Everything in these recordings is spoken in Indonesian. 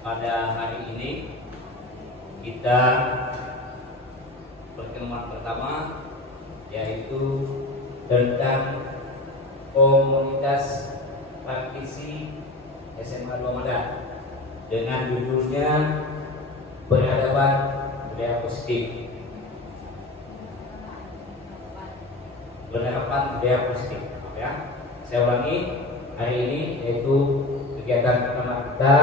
pada hari ini kita pertemuan pertama yaitu tentang komunitas praktisi SMA 2 Madat dengan judulnya Peradaban Budaya Positif. Penerapan budaya positif, ya. Saya ulangi, hari ini yaitu kegiatan pertama kita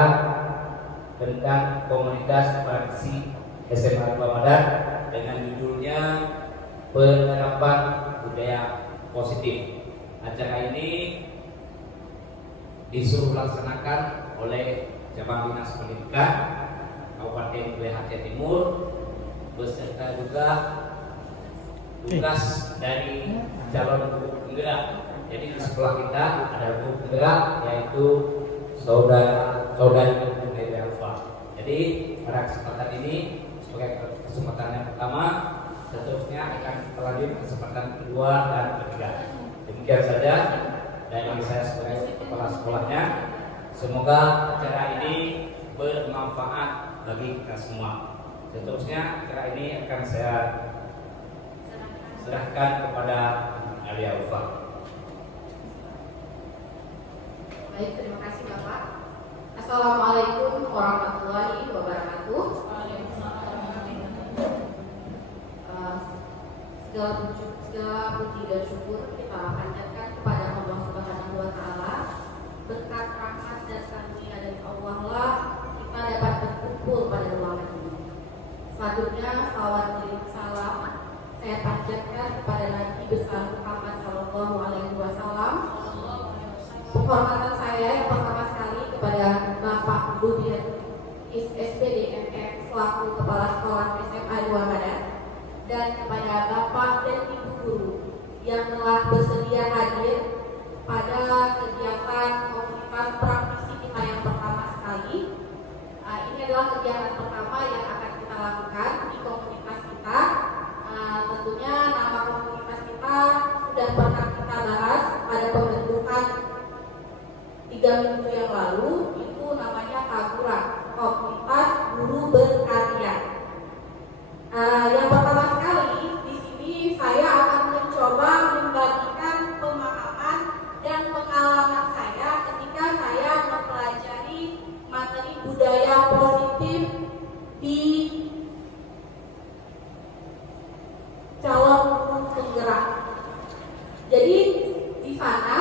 tentang komunitas praktisi SMA 2 Madat dengan judulnya Penerapan Budaya Positif. Acara ini disuruh laksanakan oleh Cabang Dinas Pendidikan Kabupaten Wilayah Aceh Timur beserta juga tugas dari calon guru penggerak. Jadi di sekolah kita ada guru penggerak yaitu saudari Mary Alfa. Jadi pada kesempatan ini sebagai kesempatan yang pertama, seterusnya akan berlanjut kesempatan kedua dan ketiga. Demikian saja dari saya sebagai kepala sekolahnya. Semoga acara ini bermanfaat bagi kita semua. Seterusnya acara ini akan saya serahkan kepada Alia Ufa. Baik, terima kasih Bapak. Assalamualaikum warahmatullahi wabarakatuh. Segala puji dan syukur kita panjatkan kepada Allah Subhanahu wa Ta'ala. Berkat rahmat dan karunia dari Allah lah kita dapat berkumpul pada ruangan ini. Selanjutnya salawat dan salam saya panjatkan kepada Nabi besar Muhammad Sallallahu Alaihi Wasallam. Penghormatan saya yang pertama sekali kepada Bapak Budian SPDMM selaku Kepala Sekolah SMA 2 Madat dan kepada Bapak dan Ibu Guru yang telah bersedia hadir pada kegiatan komunitas praktisi kita yang pertama sekali. Ini adalah kegiatan pertama yang akan kita lakukan di komunitas kita. Tentunya nama komunitas kita sudah pernah kita bahas pada pembentukan 3 minggu yang lalu, itu namanya KAGURA, Komunitas Guru Berkarya. Yang pertama sekali di sini saya akan mencoba membagikan pemahaman dan pengalaman saya ketika saya mempelajari materi budaya positif di calon guru penggerak. Jadi di sana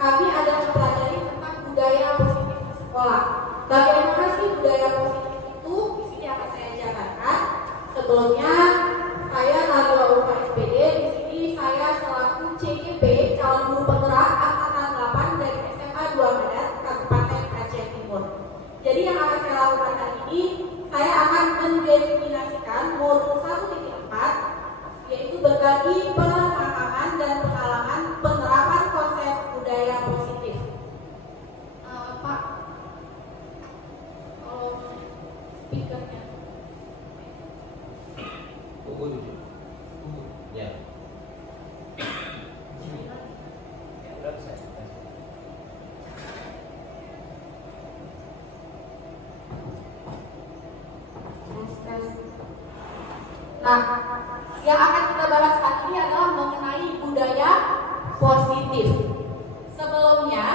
kami ada mempelajari tentang budaya positif di sekolah. Bagaimana sih budaya positif itu? Di sini akan saya jabarkan. Sebelumnya saya Nabila Ulfa SPD. Di sini saya selaku CGP calon guru penggerak angkatan 8 dari SMA 2 Madat Kabupaten Aceh Timur. Jadi yang akan saya lakukan hari ini, saya akan mendefinisikan modul 1.4 yaitu berbagi pemahaman dan pengalaman penerapan konsep budaya positif. Pak, kalau speakernya Ya. Nah, yang akan kita bahas kali ini adalah mengenai budaya positif. Sebelumnya,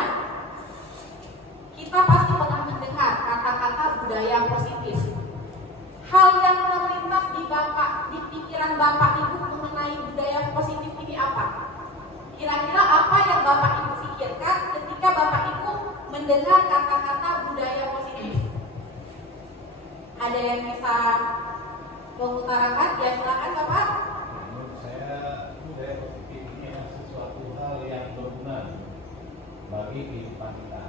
kita pasti pernah mendengar kata-kata budaya positif. Hal yang terlintas di pikiran Bapak Ibu mengenai budaya positif ini apa? Kira-kira apa yang Bapak Ibu pikirkan ketika Bapak Ibu mendengar kata-kata budaya positif? Ada yang bisa mengutarakan? Ya silakan Bapak. Menurut saya budaya positif ini adalah sesuatu hal yang berguna bagi kehidupan kita.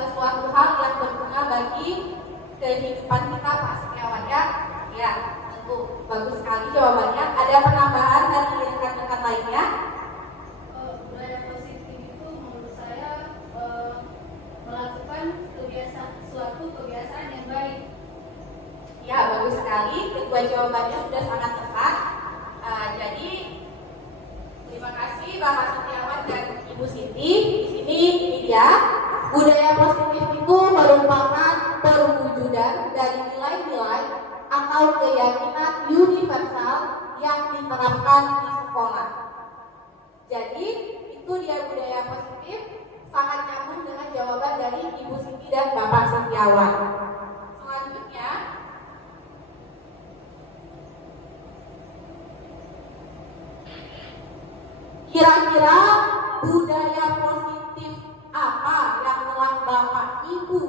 Sesuatu hal yang berguna bagi kehidupan kita, Pak Setiawan, ya? Ya, tentu bagus sekali jawabannya. Ada penambahan dari rekan-rekan lainnya? Budaya positif itu menurut saya melakukan suatu kebiasaan yang baik. Ya, bagus sekali. Kedua jawabannya sudah sangat tepat. Jadi terima kasih Bapak Setiawan dan Ibu Siti. Di sini ini dia budaya positif itu merupakan perwujudan dari nilai-nilai atau keyakinan universal yang diterapkan di sekolah. Jadi itu dia budaya positif, sangat nyambung dengan jawaban dari Ibu Siti dan Bapak Setiawan. Selanjutnya, kira-kira budaya positif apa yang telah Bapak Ibu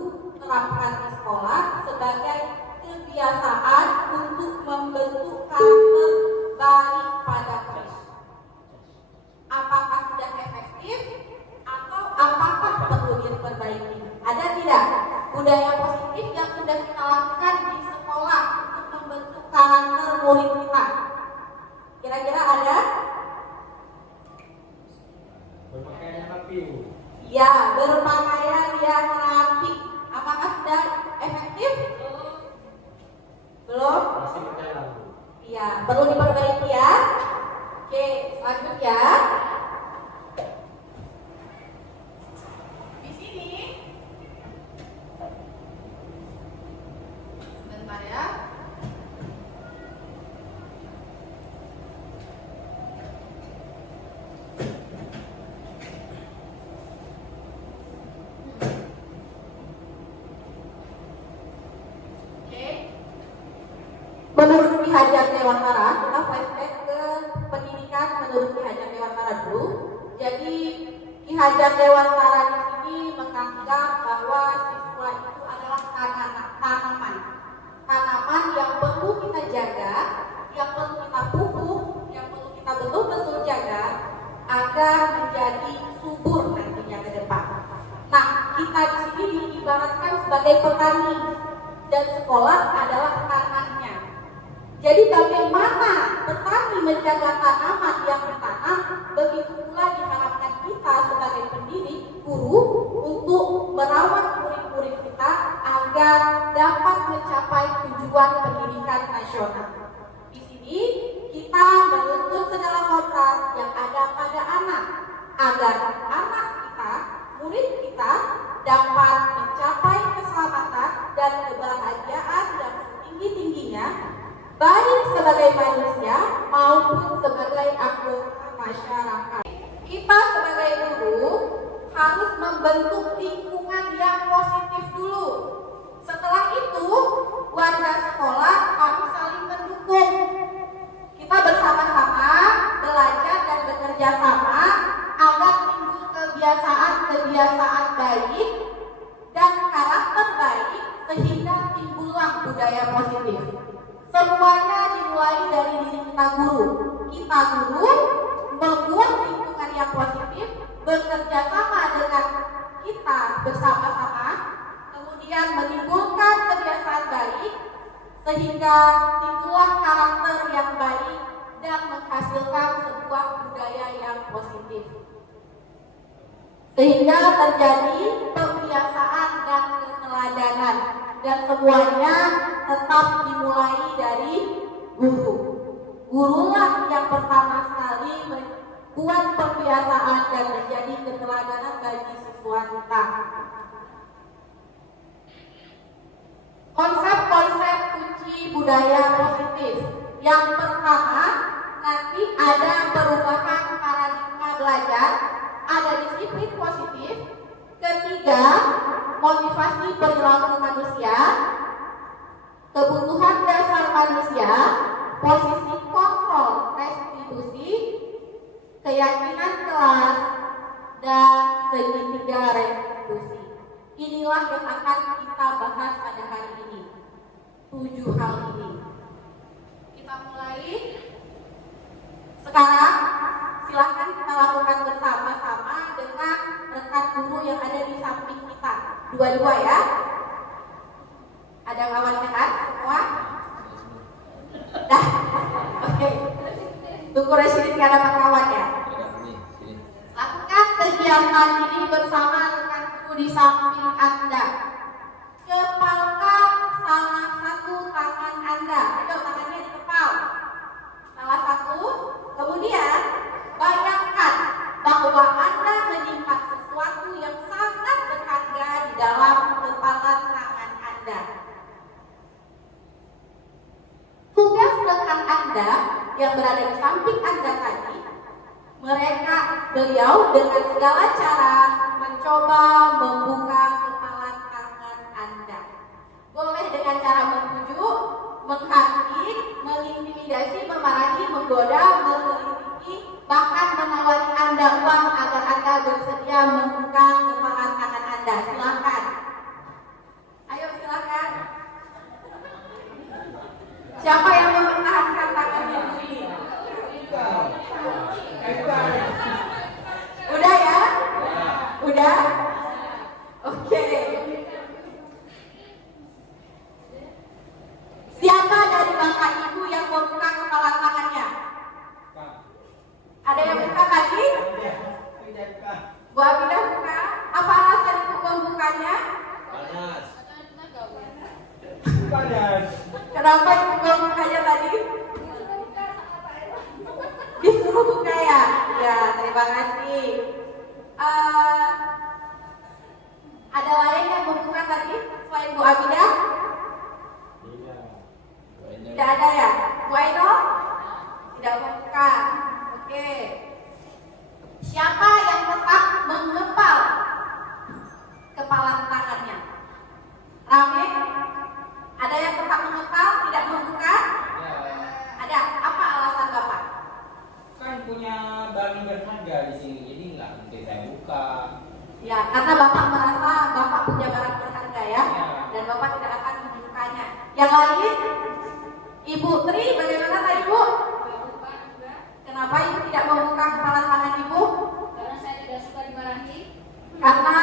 terapkan di sekolah sebagai kebiasaan untuk membentuk karakter baik pada kelas? Apakah sudah efektif atau apakah perlu diperbaiki? Ada tidak budaya positif yang sudah kita lakukan di sekolah untuk membentuk karakter murid kita? Kira-kira ada? Berpakaian rapi. Ya, berpakaian yang rapi. Apakah sudah efektif? Belum? Masih berjalan. Iya, perlu diperbaiki ya. Oke, selanjutnya di sini sebentar ya. Menurut Ki Hajar Dewantara, kita flashback ke pendidikan menurut Ki Hajar Dewantara dulu. Jadi Ki Hajar Dewantara di sini menganggap bahwa siswa itu adalah tanaman yang perlu kita jaga, yang perlu kita pupuk, yang perlu kita betul-betul jaga agar menjadi subur nantinya ke depan. Nah, kita di sini diibaratkan sebagai petani dan sekolah adalah tanahnya. Jadi bagaimana petani menjaga tanaman yang ditanam, begitu pula diharapkan kita sebagai pendidik, guru, untuk merawat murid-murid kita agar dapat mencapai tujuan pendidikan nasional. Di sini kita menuntut segala kodrat yang ada pada anak, agar anak kita, murid kita dapat mencapai keselamatan dan kebahagiaan yang setinggi-tingginya, baik sebagai manusia maupun sebagai anggota masyarakat. Kita sebagai guru harus membentuk lingkungan yang positif dulu. Setelah itu, warga sekolah harus saling mendukung. Kita bersama-sama belajar dan bekerja sama agar timbul kebiasaan-kebiasaan baik dan karakter baik sehingga timbullah budaya positif. Semuanya dimulai dari diri kita guru. Kita guru membuat lingkungan yang positif, bekerja sama dengan kita bersama-sama, kemudian menimbulkan kebiasaan baik, sehingga timbullah karakter yang baik dan menghasilkan sebuah budaya yang positif. Sehingga terjadi pembiasaan dan keteladanan, dan semuanya tetap dimulai dari guru. Gurulah yang pertama sekali membuat pembiasaan dan menjadi keteladanan bagi siswa kita. Konsep-konsep kunci budaya positif. Yang pertama, nanti ada perubahan paradigma belajar, ada disiplin positif. Ketiga, motivasi perilaku manusia, kebutuhan dasar manusia, posisi kontrol restitusi, keyakinan kelas, dan segitiga restitusi. Inilah yang akan kita bahas pada hari ini. 7 hal ini. Kita mulai sekarang. Silahkan kita lakukan bersama-sama dengan rekan guru yang ada di samping kita. Dua-dua ya. Ada kawan kan semua? Dah. Oke. Tunggu Residin gak dapat kawan ya. Lakukan kegiatan ini bersama rekan guru di samping Anda. Kepalkan salah satu tangan Anda. Ayo tangannya dikepal. Salah satu. Kemudian bayangkan bahwa Anda menyimpan sesuatu yang sangat berharga yang berada di samping Anda tadi, beliau dengan segala cara mencoba membuka kepala tangan Anda. Boleh dengan cara membujuk, menghardik, mengintimidasi, memarahi, menggoda, mengkritiki, bahkan menawari Anda uang agar Anda bersedia membuka kepala tangan Anda. Silakan. Ayo silakan. Siapa yang mempertahankan tangannya di sini? Udah ya? Udah? Oke. Siapa dari Bapak Ibu yang membuka kepala tangannya? Ada yang buka tadi? Bu Abidah buka. Apa alasan ibu membukanya? Panas. Kenapa ibu membukanya tadi? Disuruh buka ya? Ya, terima kasih. Ada lain yang membuka tadi selain Bu Abidah? Tidak ada ya? Bu Aino? Tidak membuka. Oke. Siapa yang tetap mengepal kepala tangannya? Rame? Ada yang tetap mengepal, tidak membuka? Ada. Apa alasan Bapak? Kan punya barang berharga di sini, jadi nggak mungkin saya buka. Ya, karena Bapak merasa Bapak punya barang berharga ya, Ya. dan Bapak tidak akan membukanya. Yang lain? Ibu Tri, bagaimana tadi Bu? Kenapa Ibu tidak membuka kepala tangan Ibu? Karena saya tidak suka dimarahi. Karena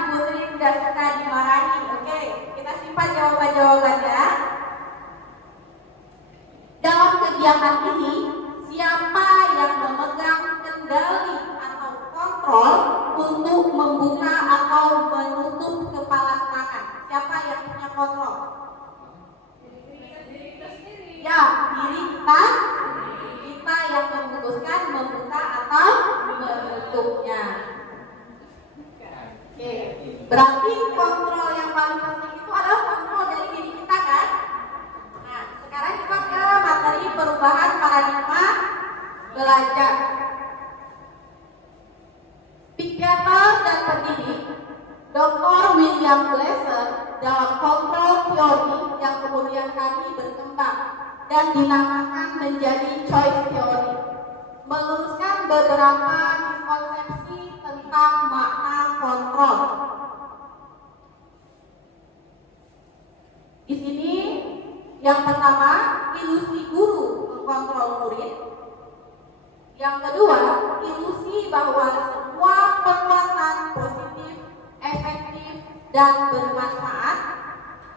Ibu Tri tidak suka dimarahi. Oke, kita simpan jawaban-jawabannya. Dalam kegiatan ini, siapa yang memegang kendali atau kontrol untuk membuka atau menutup kepala tangan? Siapa yang punya kontrol? Ya, diri kita. Kita yang memutuskan membuka atau menutupnya. Oke, berarti kontrol yang paling penting itu adalah kontrol dari diri kita kan? Nah, sekarang kita ke materi perubahan paradigma belajar. Psikiater dan pendidik Dr. William Glasser dalam kontrol teori yang kemudian hari berkembang dan dinamakan menjadi choice theory, meluruskan beberapa miskonsepsi tentang makna kontrol. Di sini yang pertama, ilusi guru mengkontrol murid. Yang kedua, ilusi bahwa semua perbuatan positif, efektif, dan bermanfaat.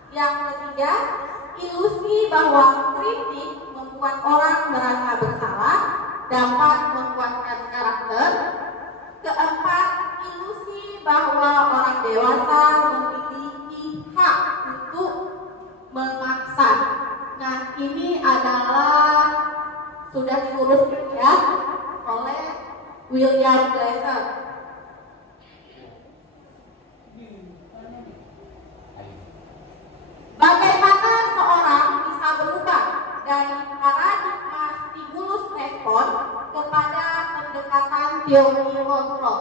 Yang ketiga, ilusi bahwa kritik membuat orang merasa bersalah, dapat menguatkan karakter. Keempat, ilusi bahwa orang dewasa memiliki hak untuk memaksa. Nah, ini adalah sudah diluruskan ya oleh William Glasser. Bagaimana seorang bisa berubah dari paradigma stimulus respon kepada pendekatan teori kontrol?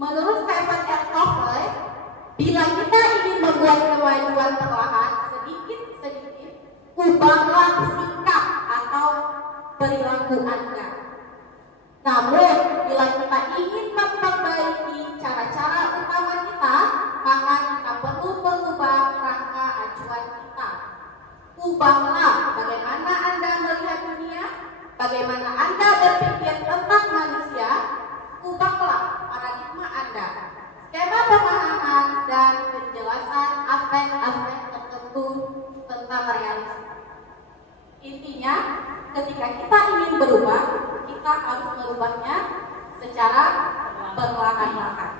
Menurut Stephen R. Covey, bila kita ingin membuat kemajuan perlahan sedikit-sedikit, ubahlah sikap atau perilaku Anda. Namun, bila kita ingin memperbaiki cara-cara utama kita, maka kita perlu mengubah kerangka acuan kita. Ubahlah bagaimana Anda melihat dunia, bagaimana Anda berpikir tentang manusia. Ubahlah paradigma Anda, skema pemahaman dan penjelasan aspek-aspek tertentu tentang realisme. Intinya, ketika kita ingin berubah, kita harus merubahnya secara perlahan-lahan.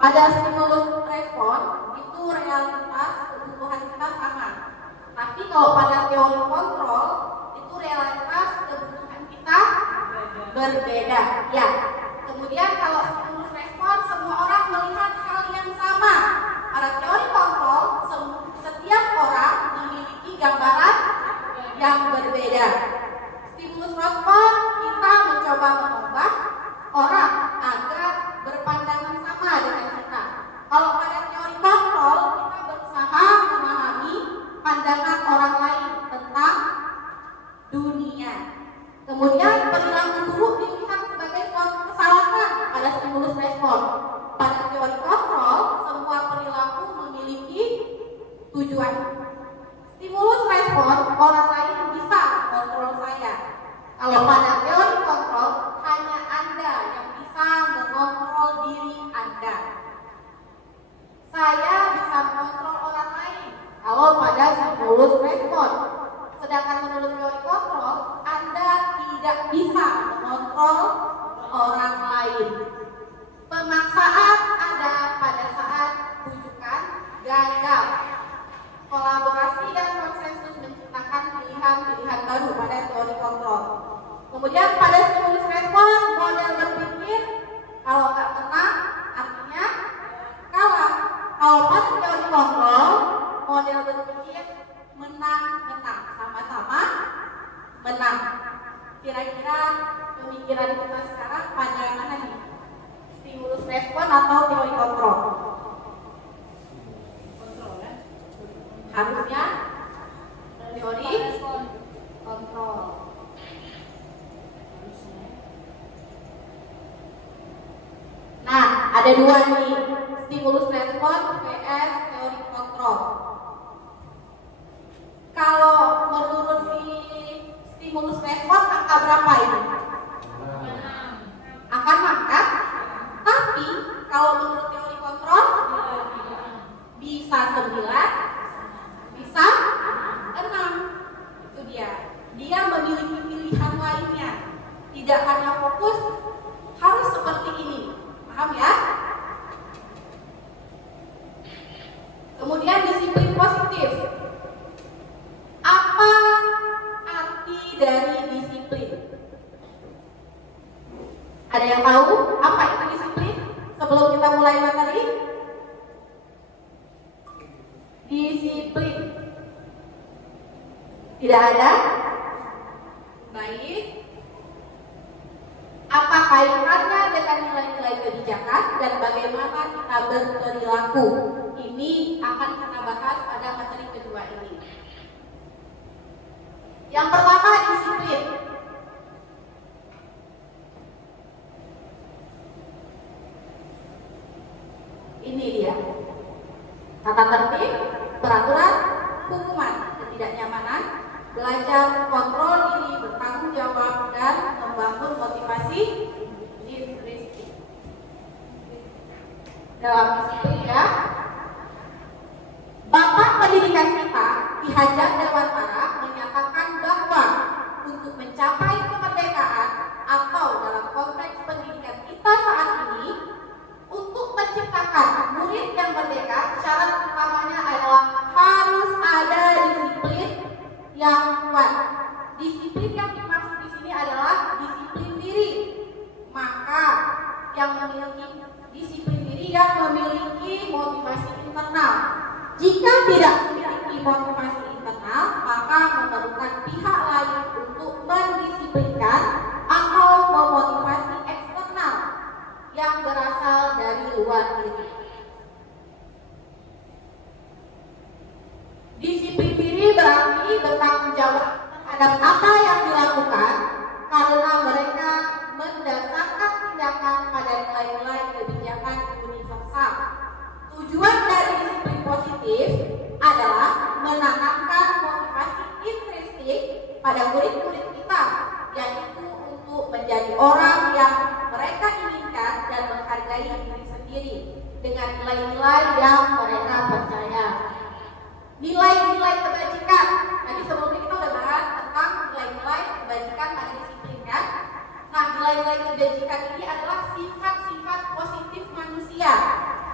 Pada stimulus respon, itu realitas kebutuhan kita sama. Tapi kalau pada teori kontrol, itu realitas kebutuhan kita berbeda. Ya. Kemudian kalau stimulus respon, semua orang melihat hal mencoba mengubah orang agar berpandangan sama dengan kita. Kalau pada teori kontrol, kita berusaha memahami pandangan orang lain tentang dunia. Kemudian perilaku buruk dilihat sebagai suatu kesalahan pada stimulus respon. Pada teori kontrol, semua perilaku memiliki tujuan. Stimulus respon, orang lain bisa kontrol saya. Kalau pada teori kontrol, hanya Anda yang bisa mengontrol diri Anda. Saya bisa mengontrol orang lain kalau pada stimulus respon. Sedangkan menurut teori kontrol, Anda tidak bisa mengontrol orang lain. Pemaksaan ada pada saat rujukan gagal. Kolaborasi dan konsensus menciptakan pilihan-pilihan baru pada teori kontrol. Kemudian pada stimulus respon, model berpikir kalau nggak menang artinya kalah. Kalau pada teori kontrol, model berpikir menang-menang, sama-sama menang. Kira-kira pemikiran kita sekarang pada mana nih? Stimulus respon atau teori kontrol? Kontrol kan? Harusnya teori kontrol. Nah, ada dua nih, stimulus respon vs teori kontrol. Kalau menurut si stimulus respon angka berapa ini? Angka 6 kan? Tapi kalau menurut teori kontrol bisa 9, bisa 6. Itu dia. Dia memiliki pilihan lainnya. Tidak hanya fokus harus seperti ini. Paham ya? Kemudian disiplin positif. Apa arti dari disiplin? Ada yang tahu apa itu disiplin? Sebelum kita mulai materi, disiplin. Tidak ada? Baik. Apa kaitannya dengan nilai-nilai kebijakan dan bagaimana kita berperilaku? Ini akan kita bahas pada materi kedua ini. Yang pertama, disiplin. Ini dia. Tata tertib, peraturan, hukuman, ketidaknyamanan, belajar kontrol diri, bertanggung jawab, dan membangun motivasi intrinsik. Dalam disiplin ya. Bapak pendidikan kita, Ki Hajar Dewantara, menyatakan bahwa untuk mencapai kemerdekaan atau dalam konteks pendidikan kita saat ini, untuk menciptakan murid yang merdeka, syarat utamanya adalah harus ada disiplin yang kuat. Disiplin yang dimaksud di sini adalah disiplin diri. Maka yang memiliki disiplin diri yang memiliki motivasi internal. Jika tidak memiliki motivasi internal, maka memerlukan pihak lain untuk mendisiplinkan atau memotivasi eksternal yang berasal dari luar diri. Disiplin diri berarti bertanggung jawab terhadap apa yang dilakukan karena mereka mendasarkan tindakan pada nilai-nilai kebijakan universal. Tujuan dari disiplin positif adalah menanamkan motivasi intrinsik pada murid-murid kita, yaitu untuk menjadi orang yang mereka inginkan dan menghargai diri sendiri dengan nilai-nilai yang mereka percaya. Nilai-nilai kebajikan. Tadi sebelumnya kita udah bahas tentang nilai-nilai kebajikan pada disiplin kan? Nah, nilai-nilai kebajikan ini adalah sifat-sifat positif manusia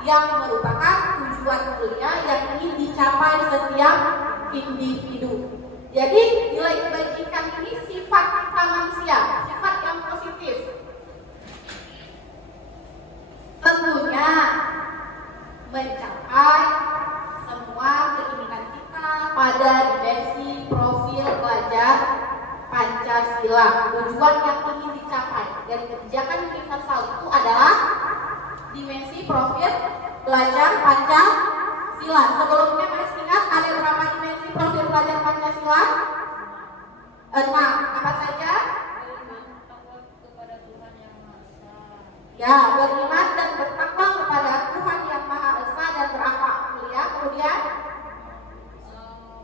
yang merupakan tujuan mulia yang ingin dicapai setiap individu. Jadi nilai kebajikan ini sifat kita manusia, sifat yang positif. Tentunya mencapai semua keinginan kita pada dimensi profil pelajar Pancasila. Pancasila. Tujuan yang ingin dicapai dari kebijakan universal itu adalah dimensi profil belajar Pancasila. Sebelumnya masih ingat ada berapa dimensi profil belajar Pancasila? 6. Apa saja? Kepada Tuhan yang Maha Esa. Ya, beriman dan bertakwa kepada Tuhan yang Maha Esa dan berakhlak mulia. Kemudian,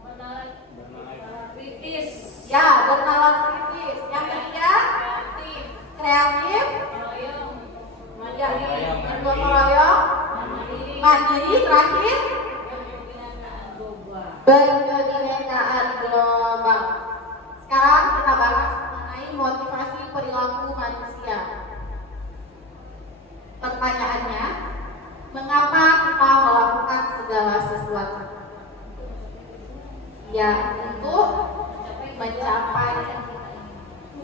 Bernalar kritis. ya, bernalar kritis. Yang ketiga, Kreatif. kreatif. Meroyong. Ya, kedua meroyong, Mandiri. mandiri. Terakhir, Kebinekaan global. berkebinekaan global. Sekarang kita bahas mengenai motivasi perilaku manusia. Pertanyaannya, mengapa kita melakukan segala sesuatu? Ya, untuk mencapai,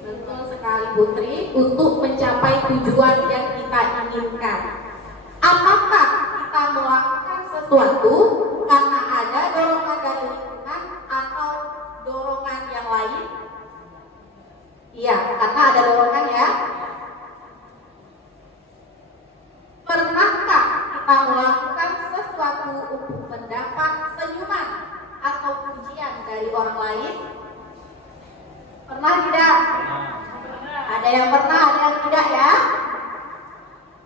betul sekali Putri, untuk mencapai tujuan yang kita inginkan. Apakah kita melakukan sesuatu karena ada dorongan dari lingkungan atau dorongan yang lain? Iya, karena ada dorongan ya. Pernahkah kita melakukan sesuatu untuk mendapat senyuman atau pujian dari orang lain? Pernah tidak? Ada yang pernah, ada yang tidak ya?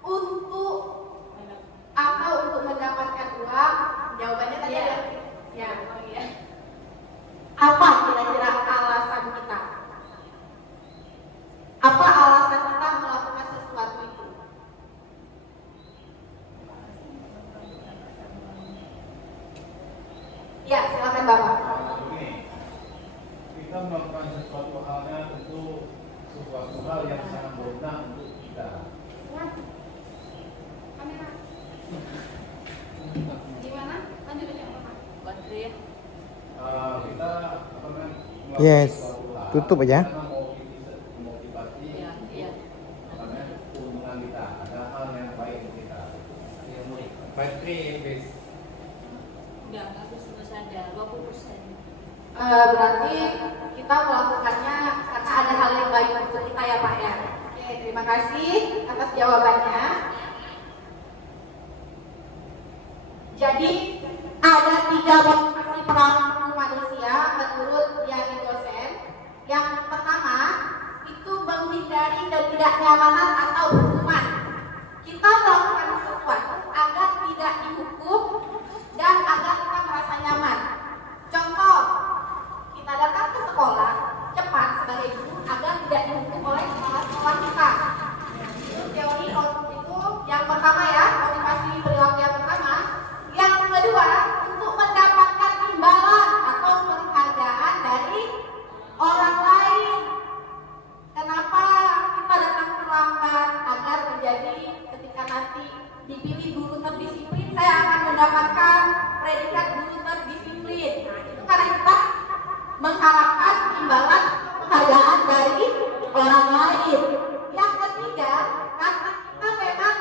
Untuk atau untuk mendapatkan uang? Jawabannya tadi ada. Ya. Apa kira-kira alasan kita? Apa alasan kita melakukan sesuatu itu? Ya, silakan Bapak. Begini, kita melakukan sesuatu halnya tentu sesuatu hal yang sangat berguna untuk kita. Kamera. Gimana? Lanjut aja Bapak. Bantu ya. Kita apa namanya? melakukan Yes. sesuatu hal Tutup aja. karena motivasi Iya, iya. apa namanya keuntungan kita, ada hal yang baik untuk kita. Baterai base. Enggak, aku selesai ada 20%. Berarti kita melakukannya karena ada hal yang baik untuk kita ya Pak ya. Oke, terima kasih atas jawabannya. Jadi ada 3 motivasi perilaku manusia menurut Diani dosen. Yang pertama itu menghindari ketidaknyamanan atau hukuman. Kita melakukan sesuatu agar tidak dihukum dan agar kita merasa nyaman. Contoh, kita datang ke sekolah cepat sebagai guru agar tidak dihukum oleh kepala sekolah kita. Itu teori itu yang pertama ya, motivasi perilaku yang pertama. Yang kedua, untuk mendapatkan imbalan atau penghargaan dari orang lain. Kenapa kita datang terlambat? Agar menjadi ketika nanti dipilih guru terdisiplin, saya akan mendapatkan predikat guru terdisiplin. Nah, itu karena kita mengharapkan imbalan penghargaan dari orang lain. Yang ketiga, karena kita memang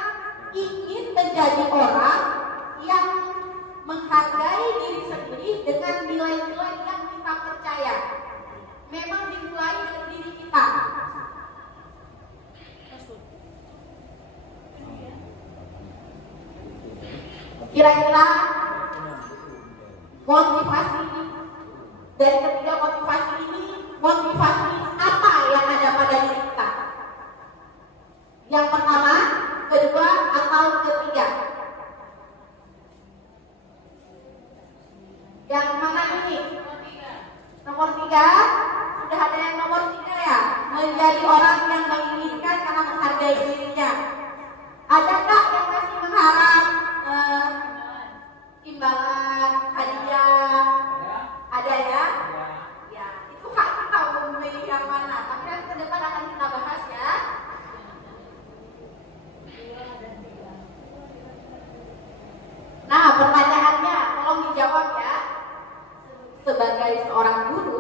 ingin menjadi orang yang menghargai diri sendiri dengan nilai-nilai yang kita percaya. Memang dimulai dari diri kita. Kira-kira motivasi dari ketiga motivasi ini, motivasi apa yang ada pada diri kita? Yang pertama, kedua, atau ketiga? Yang mana ini? Nomor 3. Sudah ada yang nomor 3 ya? Menjadi orang yang menginginkan karena menghargai dirinya. Adakah yang masih mengharap imbalan, hadiah? Ada ya? Ya, itu hak kita memilih yang mana. Tapi nanti ke depan akan kita bahas ya. Nah, pertanyaannya tolong dijawab ya. Sebagai seorang guru,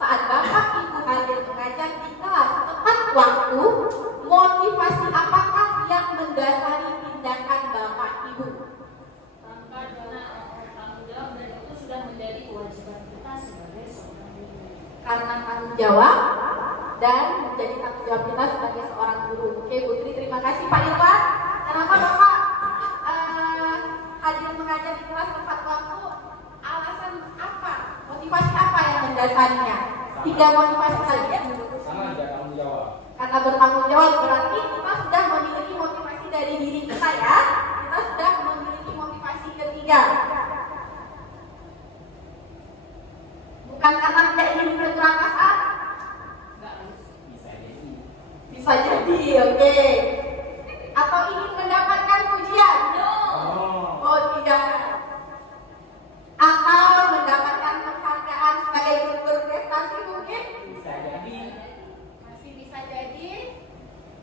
saat Bapak Ibu hadir mengajar di kelas tepat waktu, motivasi dan menjadi tanggung jawab kita sebagai seorang guru. Oke, Putri, terima kasih. Pak Irfan, kenapa Bapak hadir mengajar di kelas tepat waktu? Alasan apa? Motivasi apa yang mendasarinya? 3 motivasi saja. Sama aja tanggung jawab. Karena bertanggung jawab berarti kita sudah memiliki motivasi dari diri kita ya. Kita sudah memiliki motivasi ketiga. Bukan karena tidak ingin berangkat, Bisa jadi. bisa jadi, oke. Atau ingin mendapatkan pujian? Oh tidak. Atau mendapatkan penghargaan sebagai guru berprestasi mungkin? Bisa jadi. Masih bisa jadi.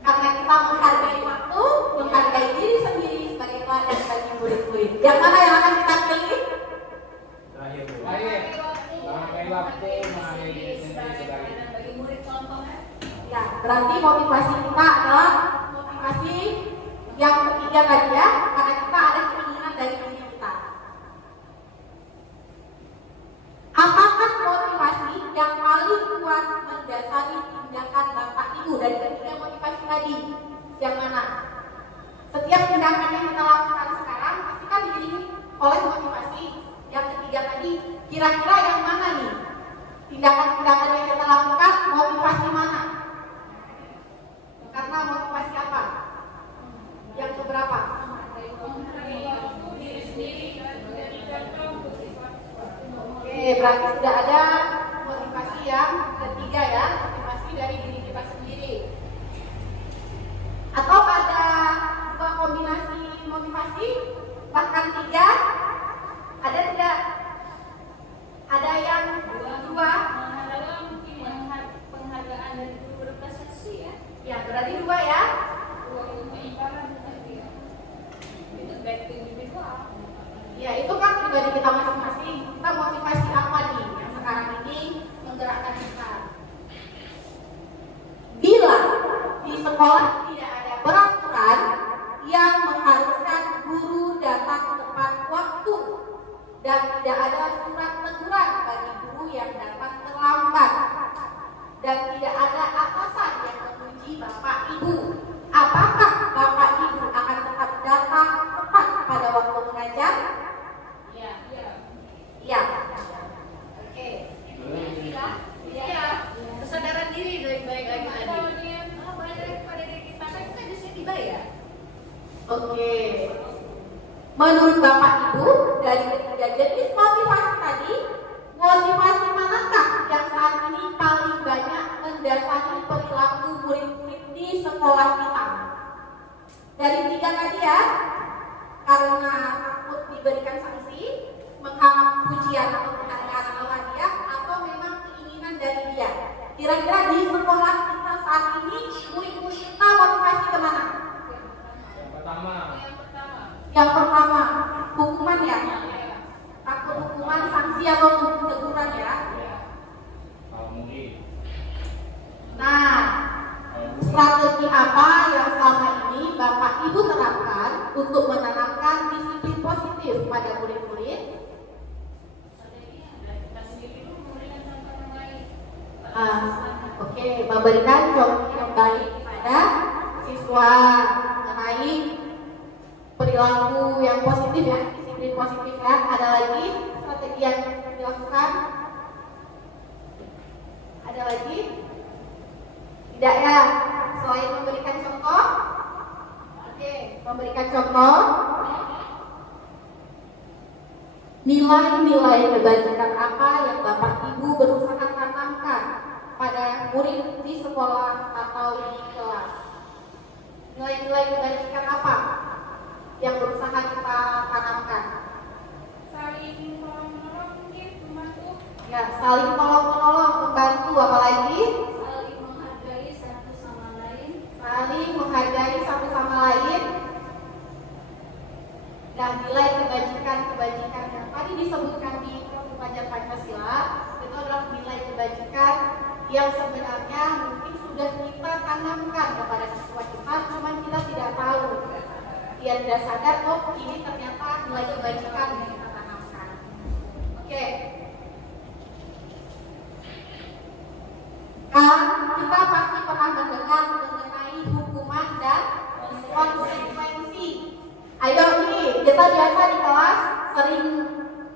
Karena kita menghargai waktu, menghargai diri sendiri sebagai teladan bagi murid-murid. Yang mana yang akan kita pilih? Terakhir Bu. Baik. Menghargai waktu, menghargai diri sendiri sebagai. bagi murid contohnya. Ya, berarti motivasi kita adalah motivasi yang ketiga tadi ya, karena kita ada keinginan dari diri kita. Apakah motivasi yang paling kuat mendasari tindakan Bapak Ibu dari ketiga motivasi tadi? Yang mana? Setiap tindakan yang kita lakukan sekarang pasti kan diiringi oleh motivasi. Yang ketiga tadi, kira-kira yang mana nih? Tindakan-tindakan yang kita lakukan, motivasi mana? Karena motivasi apa? Yang keberapa? Oke, berarti sudah ada motivasi yang ketiga ya, motivasi dari diri kita sendiri. Atau ada 2 kombinasi motivasi, bahkan 3, ada tidak? Ada yang 2? Penghargaan dari guru berprestasi ya. Ya, berarti 2 ya. Itu back to individual. Ya, itu kan pribadi kita masing-masing. Kita motivasi apa nih yang sekarang ini menggerakkan kita? Bila di sekolah tidak ada peraturan yang mengharuskan guru datang tepat waktu dan tidak ada surat teguran bagi guru yang datang terlambat dan tidak ada atasan yang memuji Bapak Ibu, apakah Bapak Ibu akan tetap datang tepat pada waktu mengajar? Iya. Iya. Oke. Iya. Kesadaran diri dari baik lagi tadi. Kalau dia belajar kepada diri kita kan kita di sini dibayar. Oke. Menurut Bapak Ibu dari ketiga jenis motivasi tadi, motivasi manakah yang saat ini paling banyak mendasari perilaku murid-murid di sekolah kita? Dari 3 tadi ya, karena takut diberikan sanksi, mengharap pujian atau penghargaan atau hadiah, atau memang keinginan dari dia. Kira-kira di sekolah kita saat ini murid-murid kita motivasi kemana? Yang pertama. Yang pertama, hukuman ya. Takut hukuman, sanksi atau teguran ya. Kalau murid. Nah, strategi apa yang selama ini Bapak Ibu terapkan untuk menanamkan disiplin positif pada murid-murid? Oke, memberikan contoh yang baik pada siswa mengenai perilaku yang positif ya, disiplin positif ya. Ada lagi strategi yang dilakukan? Ada lagi? Tidak ya, selain memberikan contoh. Oke, memberikan contoh. Nilai-nilai kebajikan apa yang Bapak Ibu berusaha tanamkan pada murid di sekolah atau di kelas? Nilai-nilai kebajikan apa yang berusaha kita tanamkan? Saling tolong-menolong mungkin membantu. Ya, saling tolong-menolong, membantu, apalagi Saling menghargai satu sama lain. saling menghargai satu sama lain. Dan nilai kebajikan yang tadi disebutkan di Profil Pelajar Pancasila itu adalah nilai kebajikan yang sebenarnya mungkin sudah kita tanamkan kepada siswa kita, cuman kita tidak tahu. Dia tidak sadar, oh ini ternyata nilai kebajikan yang kita tanamkan. Oke. Kita Kita biasa di kelas sering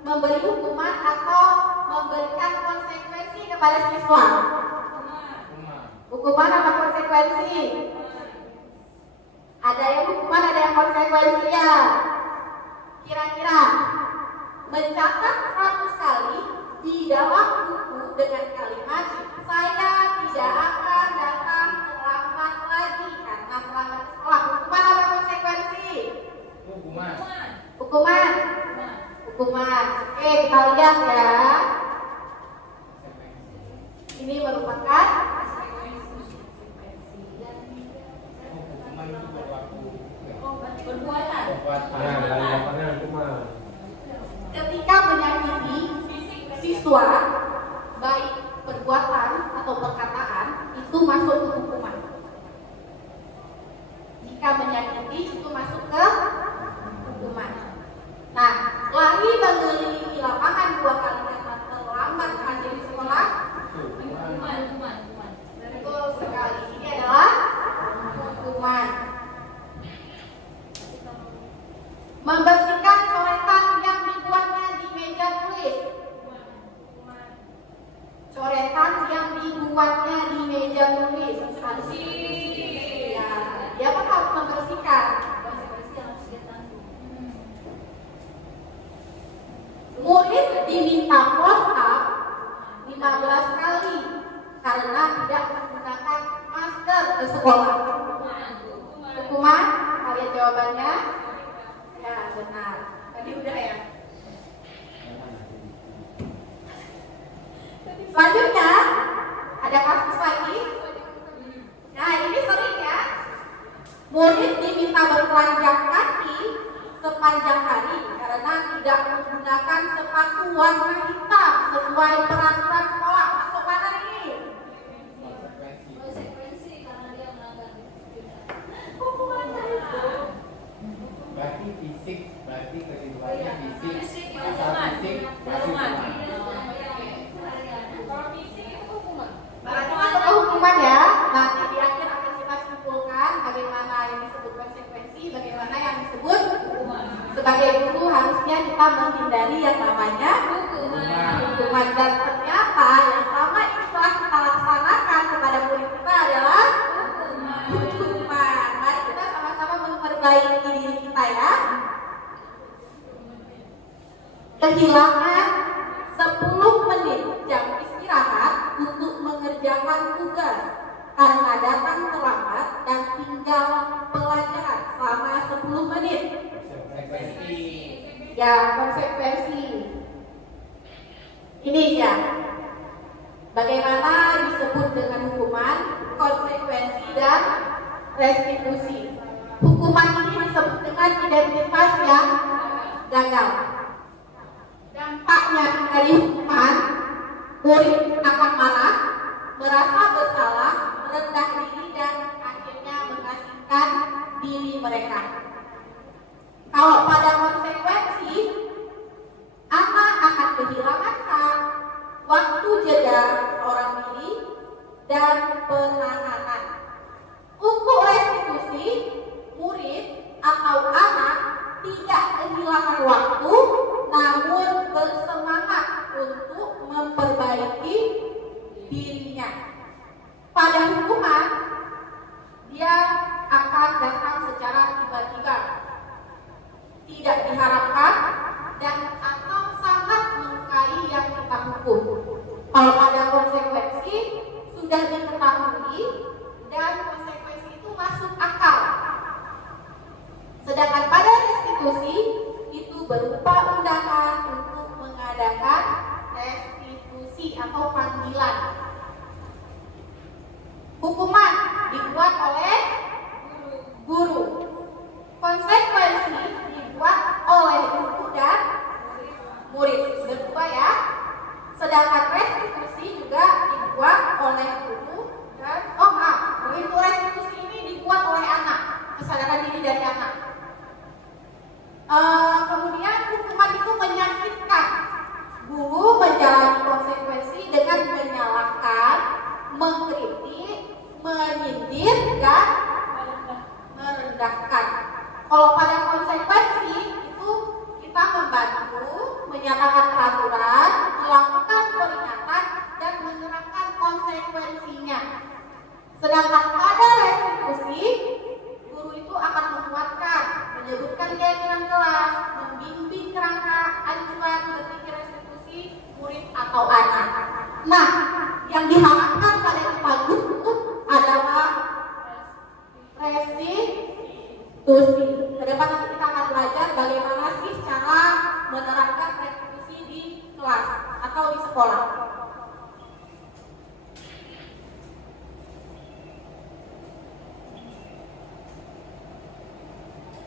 memberi hukuman atau memberikan konsekuensi kepada siswa. Hukuman apa konsekuensi? Ada yang hukuman, ada yang konsekuensi ya. Kira-kira mencatat 100 kali di dalam buku dengan kalimat saya tidak akan datang terlambat lagi karena terlambat sekolah. Hukuman apa konsekuensi? Hukuman. Hukuman. Hukuman. Oke, kita lihat ya. Ini merupakan Hukuman itu berlaku. Perbuatan. ketika menyakiti siswa baik perbuatan atau perkataan itu masuk ke hukuman. Jika menyakiti itu masuk ke hukuman. Nah, lari mengelilingi lapangan 2 kali karena terlambat hadir di sekolah. Hukuman. Betul sekali. Ini adalah hukuman. Membersihkan coretan yang dibuatnya di meja tulis. Coretan yang dibuatnya di meja tulis. Ya, dia kan harus membersihkan. Murid diminta close up 15 kali karena tidak menggunakan masker ke sekolah. Hukuman? Kalian jawabannya? Ya, benar. Tadi udah ya. Selanjutnya ada kasus lagi. Nah, ini sering ya. Murid diminta bertelanjang kaki sepanjang hari karena tidak menggunakan sepatu warna hitam sesuai peraturan sekolah. Masuk mana ini? Konsekuensi karena dia melanggar disiplin. Hukuman itu. Berarti fisik, berarti kehidupannya fisik. Fisik itu Asal hukuman. fisik, berarti Hukuman. hukuman. Kalau fisik itu hukuman. Berarti masuk ke hukuman ya. Nanti di akhir akan kita simpulkan bagaimana yang disebut konsekuensi, bagaimana yang disebut Hukuman. sebagai guru harusnya kita menghindari yang namanya hukuman. Dan ternyata yang sama ini telah kita laksanakan kepada murid kita adalah hukuman. Mari kita sama-sama memperbaiki diri kita ya. Kehilangan 10 menit jam istirahat untuk mengerjakan tugas karena datang terlambat dan tinggal pelajaran selama 10 menit. Konsekuensi. Ya, konsekuensi. Ini ya. Bagaimana disebut dengan hukuman, konsekuensi dan restitusi. Hukuman ini disebut dengan identitas yang gagal. Dampaknya dari hukuman, murid akan marah, merasa bersalah, merendah diri dan akhirnya mengasingkan diri mereka. Kalau pada konsekuensi, anak akan kehilangan hak, waktu jeda orang diri, dan penahanan. Untuk restitusi, murid atau anak tidak kehilangan waktu, namun bersemangat untuk memperbaiki dirinya. Pada hukuman, dia akan datang secara tiba-tiba, tidak diharapkan, dan atau sangat melukai yang kita hukum. Kalau pada konsekuensi sudah diketahui dan konsekuensi itu masuk akal. Sedangkan pada restitusi itu berupa undangan untuk mengadakan restitusi atau panggilan. Hukuman dibuat oleh guru. Konsekuensi dibuat oleh guru dan murid. Berdua ya. Sedangkan restitusi juga dibuat oleh guru dan begitu restitusi ini dibuat oleh anak. Kesadaran diri dari anak. Kemudian hukuman itu menyakitkan. Guru menjalani konsekuensi dengan menyalahkan, mengkritik, menyindir, dan Sedangkan pada restitusi, guru itu akan menguatkan, menyebutkan keyakinan kelas, membimbing kerangka acuan berpikir restitusi murid atau anak. Nah, yang diharapkan pada IPA guru adalah restitusi. Kedepan nanti kita akan belajar bagaimana sih cara menerapkan restitusi di kelas atau di sekolah.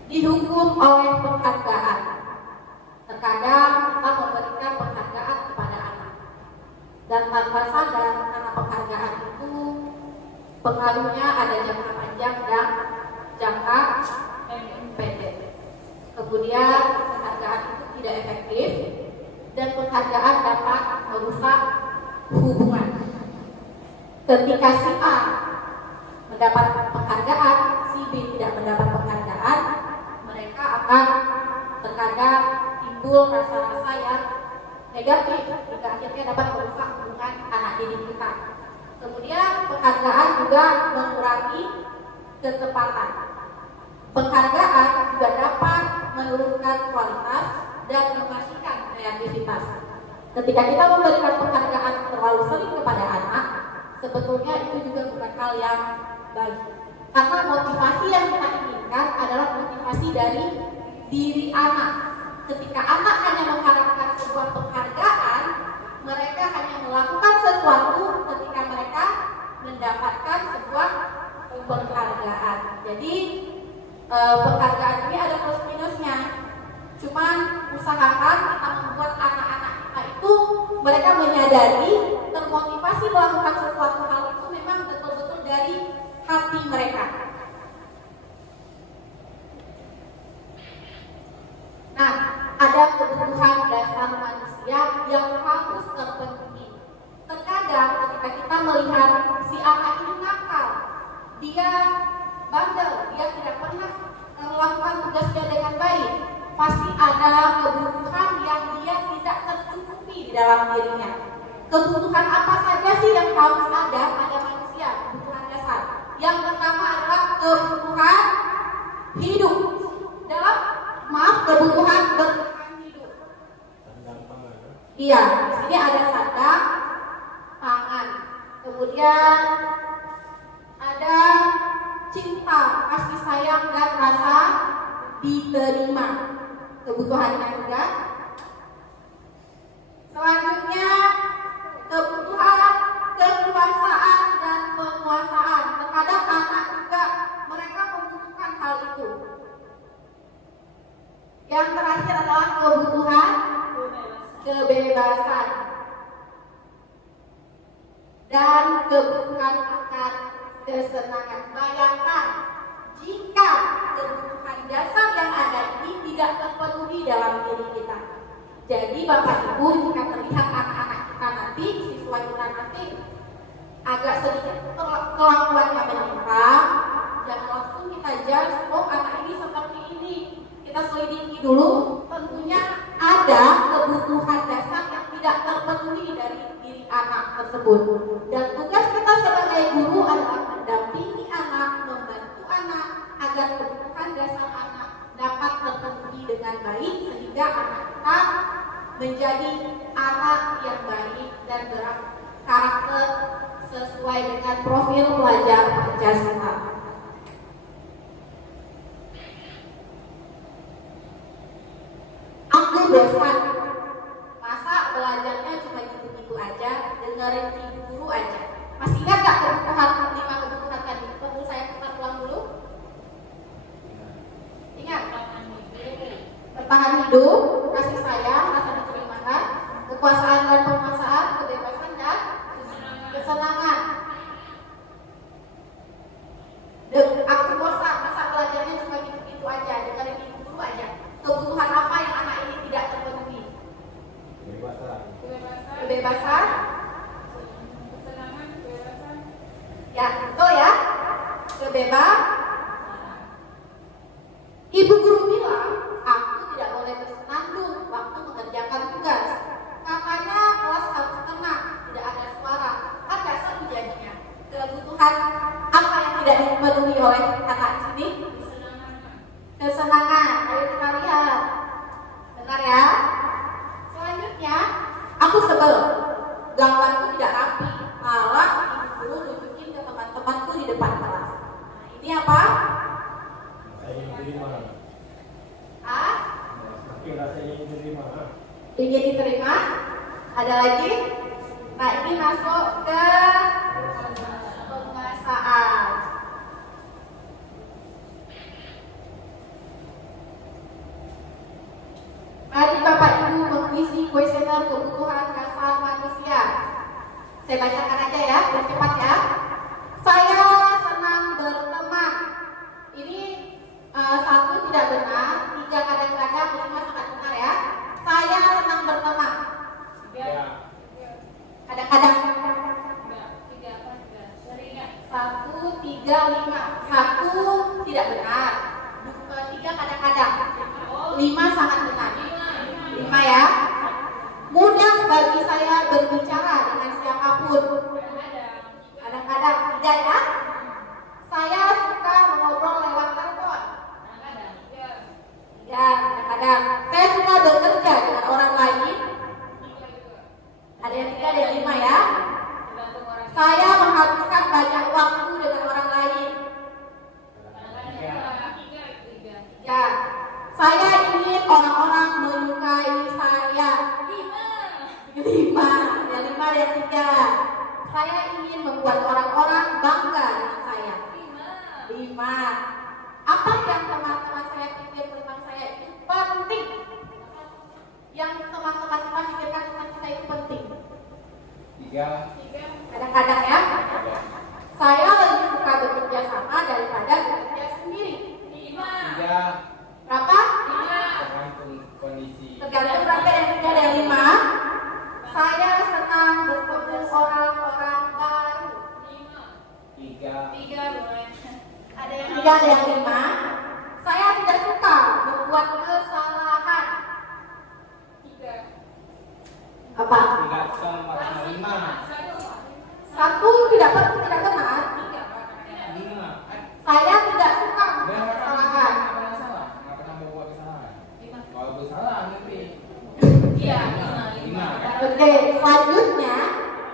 Dihukum oleh penghargaan. Terkadang kita memberikan penghargaan kepada anak, dan tanpa sadar karena penghargaan itu pengaruhnya ada jangka panjang dan jangka pendek. Kemudian penghargaan itu tidak efektif dan penghargaan dapat merusak hubungan. Ketika si A mendapat penghargaan, si B tidak mendapat penghargaan, mereka akan terkadang timbul rasa-rasa yang negatif hingga akhirnya dapat merusak hubungan anak didik kita. Kemudian penghargaan juga mengurangi ketepatan. Penghargaan juga dapat menurunkan kualitas dan mematikan kreativitas. Ketika kita memberikan penghargaan terlalu sering kepada anak, sebetulnya itu juga bukan hal yang baik. Karena motivasi yang kita inginkan adalah motivasi dari diri anak. Ketika anak hanya mengharapkan sebuah penghargaan, mereka hanya melakukan sesuatu ketika mereka mendapatkan sebuah penghargaan. Jadi penghargaan ini ada plus minusnya. Cuman usahakan kita membuat anak-anak kita itu mereka menyadari termotivasi melakukan sesuatu hal itu memang betul-betul dari hati mereka. Nah, ada kebutuhan dasar manusia yang harus terpenuhi. Terkadang ketika kita melihat si anak ini nakal, dia bandel, dia tidak pernah melakukan tugasnya dengan baik, pasti ada kebutuhan yang dia tidak tercukupi di dalam dirinya. Kebutuhan apa saja sih yang harus ada pada manusia? Kebutuhan dasar. Yang pertama adalah kebutuhan hidup. Kebutuhan bertahan hidup. Iya, di sini ada sandang, pangan. Kemudian ada cinta, kasih sayang dan rasa diterima. Kebutuhannya juga. Selanjutnya kebutuhan kekuasaan dan penguasaan. Terkadang anak juga mereka membutuhkan hal itu. Yang terakhir adalah kebutuhan kebebasan dan kebutuhan akan kesenangan. Bayangkan jika kebutuhan dasar yang ada ini tidak terpenuhi dalam diri kita. Jadi Bapak Ibu, jika terlihat anak-anak kita nanti, siswa kita nanti agak sedikit kelakuannya menyimpang, jangan langsung kita judge, oh anak ini seperti ini. Kita selidiki dulu, tentunya ada kebutuhan dasar yang tidak terpenuhi dari diri anak tersebut. Dan tugas kita sebagai guru adalah mendampingi anak, membantu anak agar kebutuhan dasar anak dapat terpenuhi dengan baik sehingga anak kita menjadi anak yang baik dan berkarakter sesuai dengan profil pelajar Pancasila. Aku bosan, masa belajarnya cuma gitu-gitu aja, dengerin ibu guru aja. Masih ingat gak kebutuhan 5 kebutuhan tadi? Perlu saya putar ulang dulu? Ingat? Bertahan hidup, kasih sayang, rasa diterimakan, kekuasaan dan penguasaan, kebebasan dan kesenangan. Aku bosan, masa belajarnya cuma gitu-gitu aja, dengerin ibu guru aja. Kebutuhan apa yang anak ini tidak terpenuhi? Kebebasan. Ya, betul ya. Kebebasan. Ibu guru bilang, aku tidak boleh bersenandung waktu mengerjakan tugas. Katanya kelas harus tenang, tidak ada suara. Kan gak seru jadinya. Kebutuhan tidak dipenuhi oleh anak di sini? Kesenangan. Ayo kita lihat. Dengar ya. Selanjutnya, aku sebel. Gambarku tidak rapi. Malah ibu guru nunjukin ke teman-temanku di depan kelas. Nah, ini apa? Ah? Ingin diterima? Ada lagi? Nah, ini masuk ke penguasaan. Mari Bapak Ibu mengisi kuesioner kebutuhan dasar manusia. Saya bacakan aja ya, biar cepat ya. Saya senang berteman. Ini satu tidak benar, tiga kadang-kadang, lima sangat benar ya. Saya senang berteman. Kadang-kadang. Satu, tiga, lima. Satu tidak benar. Tiga kadang-kadang. Lima sangat benar. Lima ya. Mudah bagi saya berbicara dengan siapapun. Kadang-kadang tidak ya. Saya suka mengobrol lewat telepon. Ya, kadang-kadang. Saya suka bekerja dengan orang lain. Ada yang tiga, ada yang lima ya. Saya menghabiskan banyak waktu dengan orang lain. Ya, saya ingin orang-orang menyukai saya. Lima, ya lima ada yang tiga. Saya ingin membuat orang-orang bangga dengan saya. Lima. Apa yang teman-teman saya pikir tentang saya itu penting? Yang teman-teman kita pikirkan tentang kita itu penting. Tiga. Kadang-kadang ya. Saya lebih suka bekerja sama daripada bekerja sendiri. Tiga. Berapa? Tergantung kondisi. Tergantung berapa yang tiga dan lima. Saya senang bertemu orang-orang baru. Tiga. Ada yang tiga, ada yang lima. Saya tidak suka membuat kesalahan. Apa? Tiga sama lima. Satu tidak benar. Lima. Saya tidak suka membuat Benar kesalahan. nggak pernah salah. Nggak pernah membuat kesalahan. Kalau bersalah nanti. Lima. Oke, selanjutnya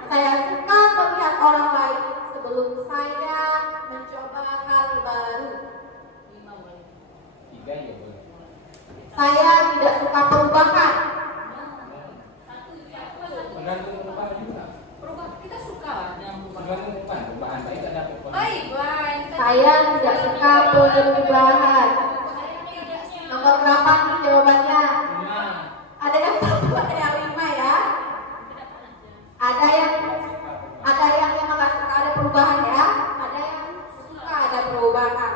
saya suka melihat orang lain sebelum saya mencoba hal baru. Tiga ya boleh. Saya tidak suka perubahan. Tergantung perubahan juga. Tergantung perubahan baik ada perubahan. Saya tidak suka perubahan. Nomor berapa nih jawabannya? Lima. Ada yang satu, ada yang lima ya. Ada yang memang gak suka ada perubahan ya. Ada yang suka ada perubahan.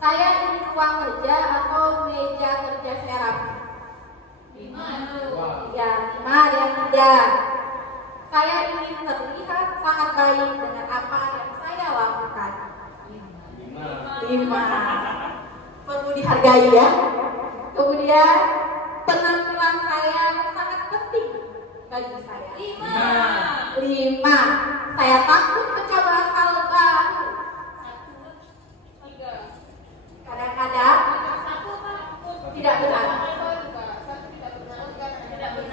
Saya ingin ruang kerja atau meja kerja saya rapi. Ya, lima ada yang tiga. Saya ingin terlihat sangat baik dengan apa yang saya lakukan. Lima. Perlu dihargai ya. Kemudian penampilan saya sangat penting bagi saya. Lima. Saya takut mencoba hal baru. Kadang-kadang tidak benar.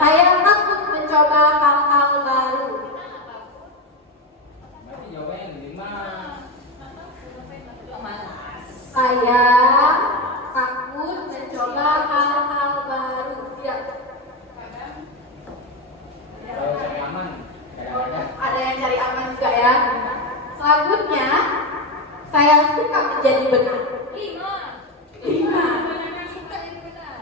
Saya takut mencoba hal-hal baru. Berarti jawabannya lima. Saya takut mencoba hal-hal baru. Tidak. Kalau cari aman. Kadang-kadang. Ada yang cari aman juga ya. Selanjutnya, saya suka menjadi benar. Lima.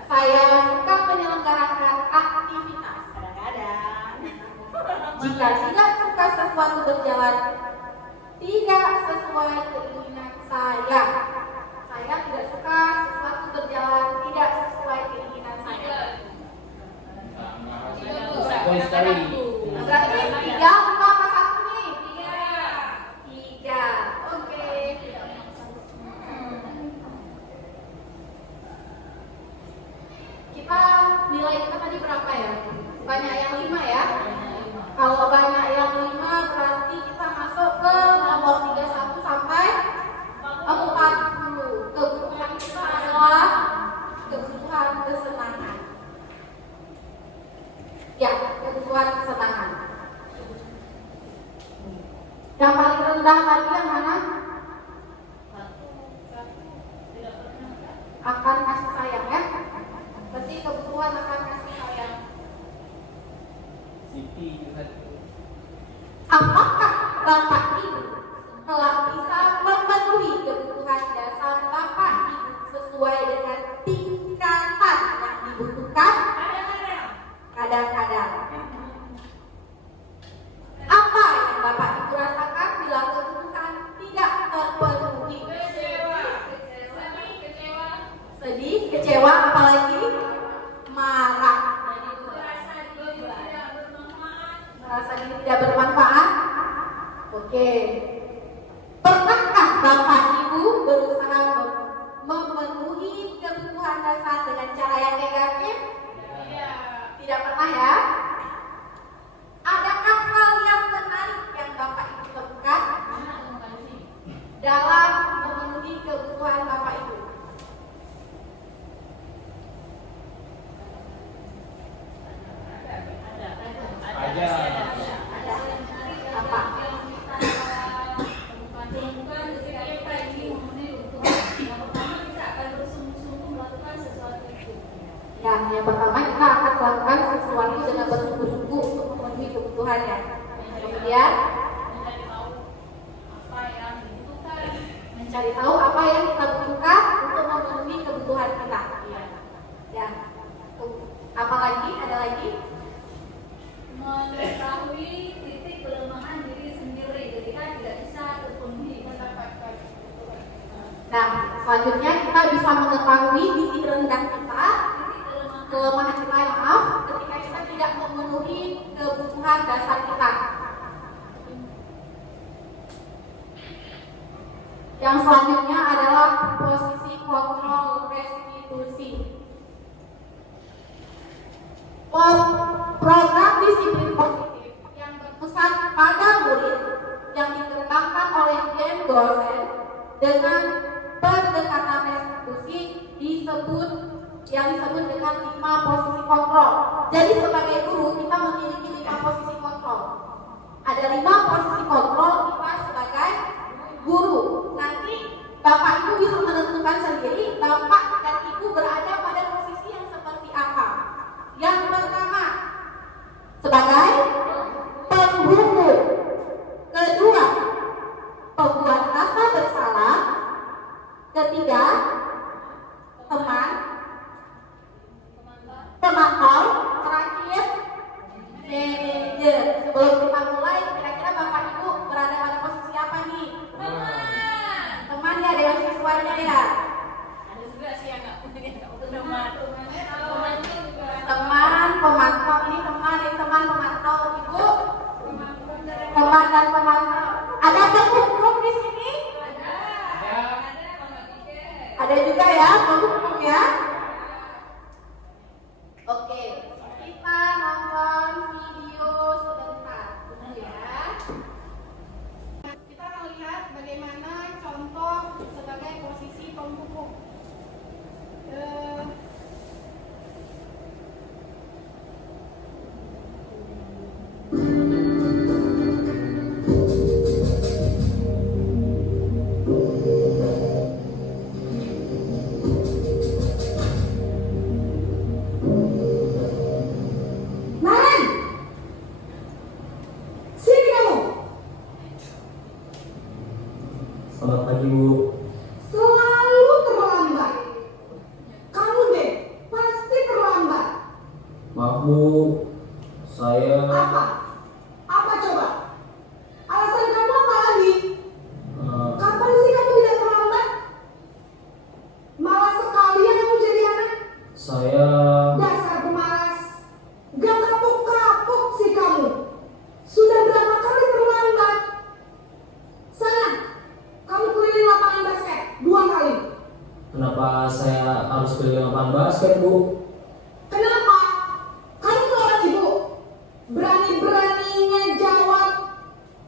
Saya suka menyelenggarakan aktivitas. Kadang-kadang. Jika tidak suka sesuatu berjalan tidak sesuai keinginan saya tidak suka sesuatu berjalan tidak sesuai keinginan saya. Bagus sekali. Berarti tiga, lima, apa satu nih? Tiga. Oke. Kita nilai kita tadi berapa ya? Banyak yang lima ya? Kalau banyak yang lima berarti kita masuk ke nomor 31 sampai terpenuhi. Kecewa. Sedih, kecewa, apalagi marah. Merasa diri tidak bermanfaat. Oke. Pernahkah Bapak Ibu berusaha memenuhi kebutuhan dasar dengan cara yang negatif? Tidak pernah ya? Adakah hal yang menarik yang Bapak Ibu temukan dalam memenuhi kebutuhan Bapak Ibu? Apa? Ya, yang pertama kita akan melakukan sesuatu dengan bersungguh-sungguh untuk memenuhi kebutuhannya. Kemudian mencari tahu apa yang kita butuhkan untuk memenuhi kebutuhan kita. Ya. Apalagi ada lagi? Mengetahui titik kelemahan diri sendiri ketika tidak bisa terpenuhi mendapatkan. Nah, selanjutnya kita bisa mengetahui titik rendah kita, kelemahan kita yang maaf, ketika kita tidak memenuhi kebutuhan dasar kita. Yang selanjutnya adalah posisi kontrol restitusi. Program disiplin positif yang berpusat pada murid yang dikembangkan oleh Jen Gosen dengan pendekatan restitusi disebut dengan 5 posisi kontrol. Jadi sebagai guru kita memiliki 5 posisi kontrol. Ada 5 posisi kontrol kita sebagai guru. Nanti Bapak Ibu bisa menentukan sendiri Bapak dan Ibu berada pada posisi yang seperti apa. Yang pertama sebagai penghulu. Kedua, pembuat rasa bersalah. Ketiga, pemantau. Terakhir, manajer. Sebelum kita mulai, kira-kira Bapak Ibu berada pada posisi apa nih? Teman ya, dengan siswanya ya. Ada juga sih yang nggak punya teman. Teman, pemantau. Ini teman pemantau. Ibu, teman dan pemantau. Ada penghukum di sini? Ada juga ya penghukum ya. Oke, kita nonton video sebentar dulu ya. Kita akan lihat bagaimana contoh sebagai posisi penghukum. Selamat pagi Bu. Selalu terlambat. Kamu deh, pasti terlambat. Maaf Bu, saya Apa? Apa coba? Alasan kamu apa lagi? Kapan sih kamu tidak terlambat? Malas sekali ya kamu jadi anak. saya Dasar pemalas. Gak kapok-kapok sih kamu. Sudah berapa kali terlambat? Sana, kamu keliling lapangan basket 2 kali. kenapa saya harus keliling lapangan basket Bu? Kenapa? Kamu tolak ibu. Berani-beraninya jawab.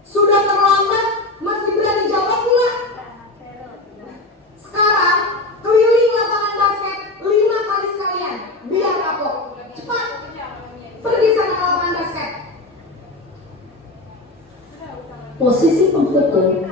Sudah terlambat, masih berani jawab pula. Sekarang, keliling lapangan basket 5 kali sekalian. Biar kapok. Cepat. Pergi sana ke lapangan basket. Posisi penghukum.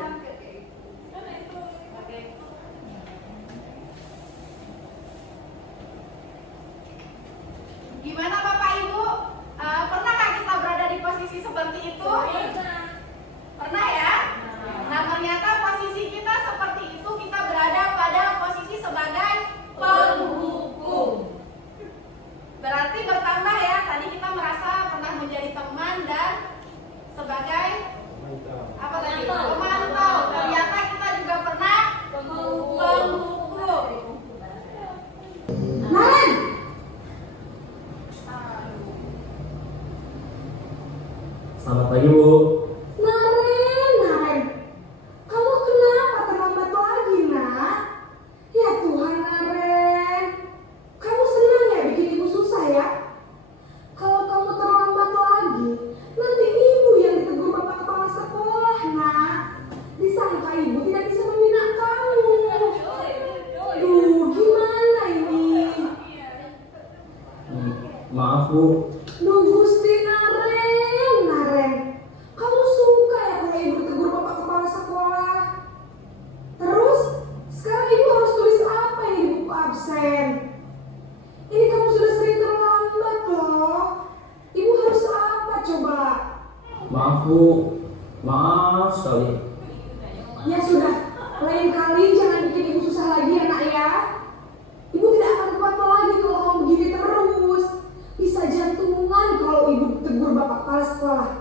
sekolah.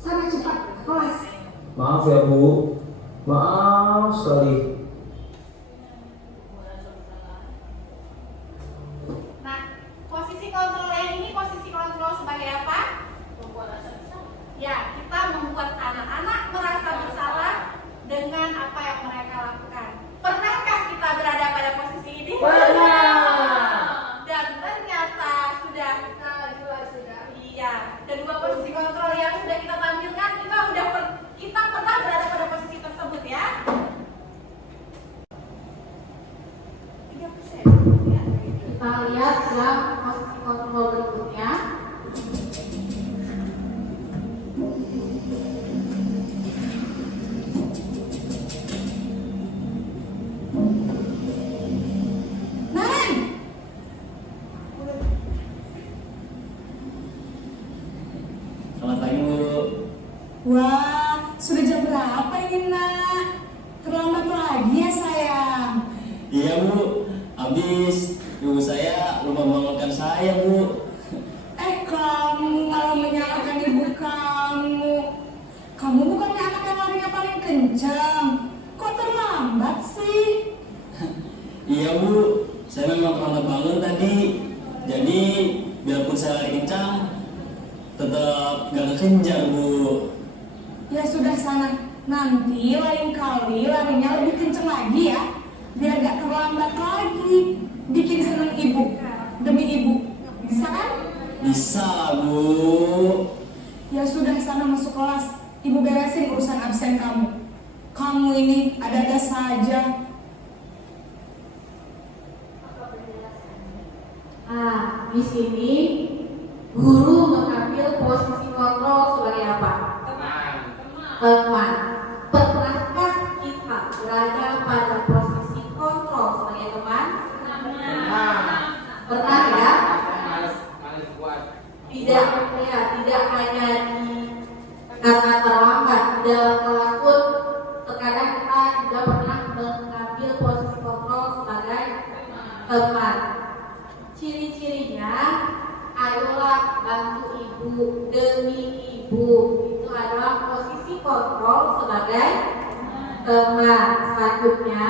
Sana cepat ke kelas. Maaf ya Bu, maaf sekali. Nah, posisi kontrol yang ini posisi kontrol sebagai apa? Ya, kita membuat anak-anak merasa bersalah dengan apa yang mereka lakukan. Pernahkah kita berada pada posisi ini? Pernah. Dan ternyata sudah. Iya, kedua posisi kontrol yang sudah kita tampilkan, kita pernah berada pada posisi tersebut ya. 3%. Ya. Kita lihat yang posisi kontrol berikutnya. Naren, Selamat pagi Bu. wah, sudah jam berapa ini nak? Terlambat lagi ya sayang. Iya Bu, habis ibu saya lupa bangunkan saya Bu. Kamu malah menyalahkan ibu kamu. Kamu bukannya anak yang larinya paling kencang. Kok terlambat sih? Iya Bu, saya memang terlambat bangun tadi. Jadi biarpun saya lari kencang, tetap gak kekejar Bu. Ya sudah sana. Nanti lain kali larinya lebih kencang lagi ya. Biar gak terlambat lagi. Bikin seneng ibu. Demi ibu. Bisa kan? Bisa Bu. Ya sudah sana masuk kelas. Ibu beresin urusan absen kamu. Kamu ini ada-ada saja. Nah, di sini guru mengambil posisi kontrol sebagai apa? Teman. Pernahkah kita berada pada posisi kontrol sebagai teman? Pernah ya? Males buat. Tidak hanya di karena terlambat di dalam kelas pun terkadang kita juga pernah mengambil posisi kontrol sebagai teman. Ciri-cirinya, ayolah bantu ibu demi ibu. Itu adalah posisi kontrol sebagai teman. Selanjutnya,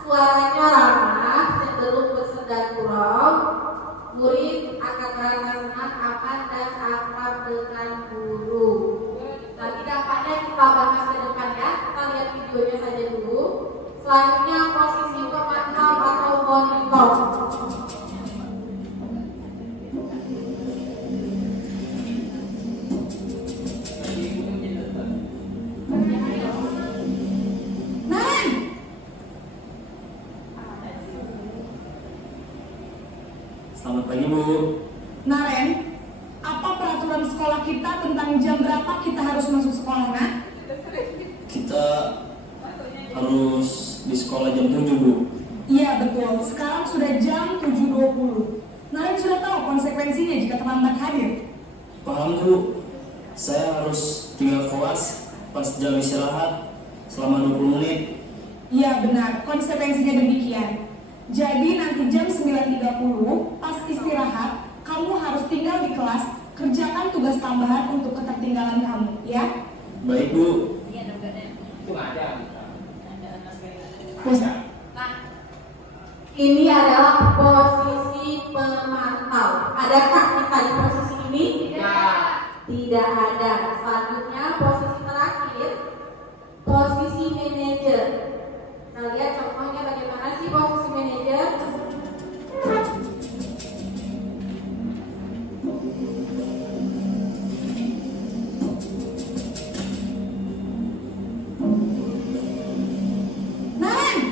suaranya ramah, cenderung bersedar gurau. Murid akan merasa senang, aman dan akrab dengan guru. Nanti dampaknya kita bahas ke depan ya. Kita lihat videonya saja dulu. Selanjutnya posisi pemantau atau monitor. Naren, Selamat pagi Bu. Naren, apa peraturan sekolah kita tentang jam berapa kita harus masuk sekolah, nak? Kita harus di sekolah jam 7 Bu. Iya betul, sekarang sudah jam 7.20. Naren sudah tahu konsekuensinya jika terlambat hadir. Paham Bu, saya harus tinggal kelas pas jam istirahat selama 20 menit. Iya benar, konsekuensinya demikian. Jadi nanti jam 9.30 pas istirahat, kamu harus tinggal di kelas, kerjakan tugas tambahan untuk ketertinggalan kamu, ya? Baik Bu. Itu nggak ada. Bos. Nah, ini adalah posisi pemantau. Adakah kita di posisi ini? Tidak ada. Selanjutnya posisi terakhir, posisi manajer. Kita lihat contohnya bagaimana sih posisi manajer. Naren,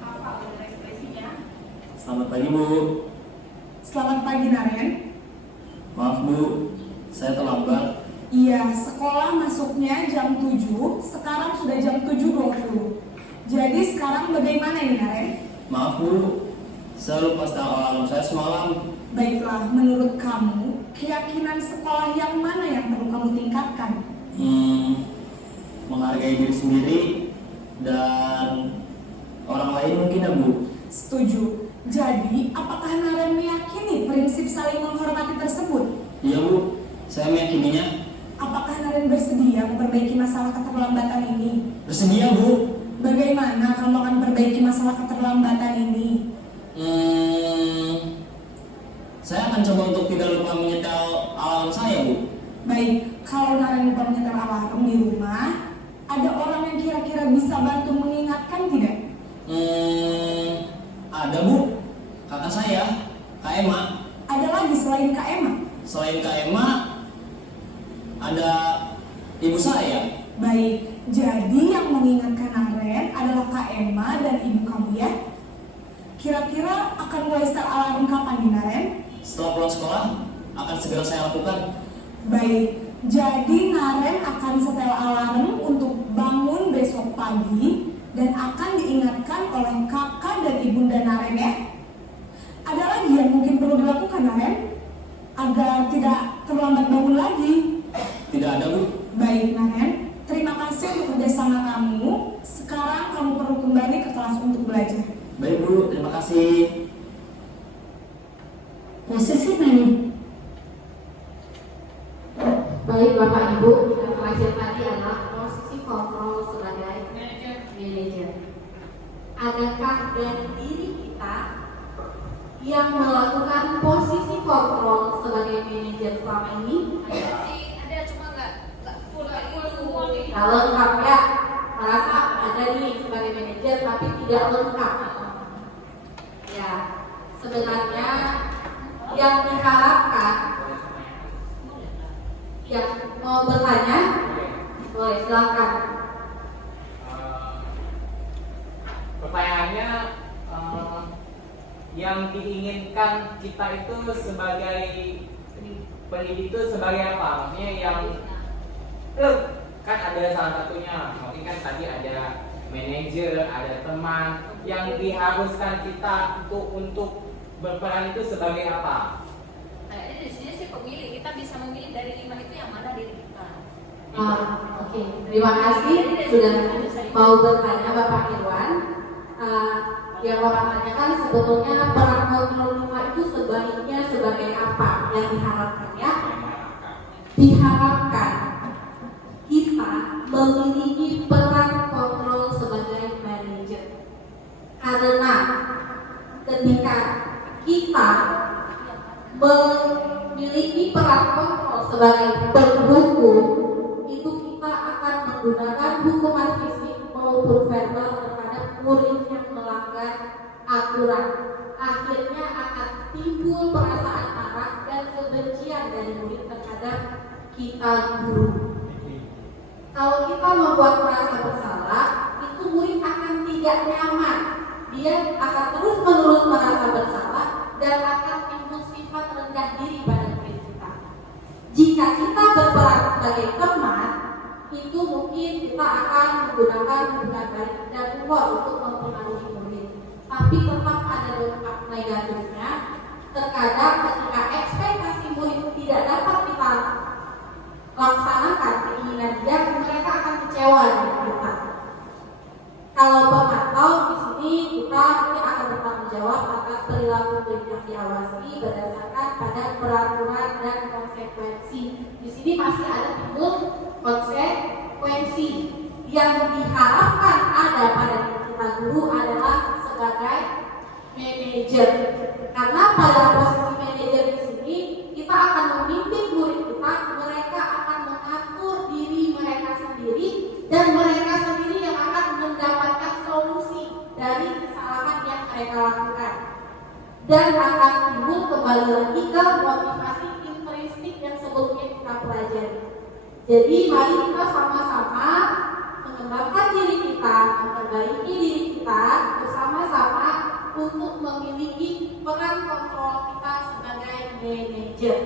Apa dengan ekspresinya? Selamat pagi Bu. selamat pagi Naren. Maaf Bu, saya terlambat. Iya, sekolah masuknya jam 7, sekarang sudah jam 7.20. Jadi sekarang bagaimana ini Naren? Maaf Bu, saya lupa setel alarm saya semalam. Baiklah, menurut kamu, keyakinan sekolah yang mana yang perlu kamu tingkatkan? Menghargai diri sendiri dan orang lain mungkin ya Bu. Setuju. Jadi, apakah Naren meyakini prinsip saling menghormati tersebut? Iya Bu, saya meyakininya. Apakah Naren bersedia memperbaiki masalah keterlambatan ini? Bersedia Bu. Bagaimana kamu akan memperbaiki masalah keterlambatan ini? Saya akan coba untuk tidak lupa menyetel alarm saya Bu. Baik, kalau Naren lupa menyetel alarm di rumah, ada orang yang kira-kira bisa bantu mengingatkan tidak? Ada Bu, kakak saya, Kak Emma. Ada lagi selain Kak Emma? Selain Kak Emma, ada ibu saya. Baik, jadi yang mengingatkan Naren adalah Kak Emma dan ibu kamu ya? Kira-kira akan mulai start alarm kapan nih Naren? Setelah pulang sekolah, akan segera saya lakukan. Baik, jadi Naren akan setel alarm untuk bangun besok pagi dan akan diingatkan oleh kakak dan ibunda Naren ya. Ada lagi yang mungkin perlu dilakukan Naren agar tidak terlambat bangun lagi? Tidak ada Bu. Baik Naren, terima kasih untuk kerjasama kamu. Sekarang kamu perlu kembali ke kelas untuk belajar. Baik Bu, terima kasih. Posisi mana? Baik Bapak Ibu, yang terakhir tadi adalah posisi kontrol sebagai manajer. Adakah dari diri kita yang melakukan posisi kontrol sebagai manajer selama ini? Ada cuma nggak full semua nih. Nah, lengkap ya, merasa ada nih sebagai manajer tapi tidak lengkap. Ya, sebenarnya yang diharapkan, yang mau bertanya, boleh silakan. Pertanyaannya, yang diinginkan kita itu sebagai pendidik itu sebagai apa? Maksudnya yang kan ada salah satunya, mungkin kan tadi ada manajer, ada teman, yang diharuskan kita untuk berperan itu sebagai apa? Kayaknya di sini sih pemilih, kita bisa memilih dari 5 itu yang mana diri kita. Oke. Terima kasih sudah mau bertanya Bapak Irwan. Yang Bapak tanyakan sebetulnya peran kontrol 5 itu sebaiknya sebagai apa yang diharapkan ya? Diharapkan kita memiliki peran kontrol sebagai manajer. Karena ketika kita memiliki peran kontrol sebagai pendukung, itu kita akan menggunakan hukuman fisik maupun verbal terhadap murid yang melanggar aturan. Akhirnya akan timbul perasaan marah dan kebencian dari murid terhadap kita guru. Kalau kita membuat merasa bersalah, itu murid akan tidak nyaman. Dia akan terus-menerus merasa bersalah dan akan timbul sifat rendah diri pada murid kita. Jika kita berperan sebagai teman, itu mungkin kita akan menggunakan hubungan baik dan humor untuk mempengaruhi murid. Tapi tetap ada dampak negatifnya. Terkadang ketika ekspektasi murid tidak dapat kita laksanakan keinginan dia, mereka akan kecewa dengan kita. Kalau pemantau di sini kita akan bertanggung jawab atas perilaku murid yang diawasi berdasarkan pada peraturan dan konsekuensi. Di sini masih ada timbul konsekuensi yang diharapkan ada pada kita guru adalah sebagai manajer. Karena pada posisi manajer di sini kita akan memimpin murid kita, mereka akan mengatur diri mereka sendiri dan mereka sendiri yang akan mendapatkan solusi dari kesalahan yang mereka lakukan. Dan akan timbul kembali lagi ke motivasi intrinsik yang sebelumnya kita pelajari. Jadi mari kita sama-sama mengembangkan diri kita, memperbaiki diri kita bersama-sama untuk memiliki peran kontrol kita sebagai manajer.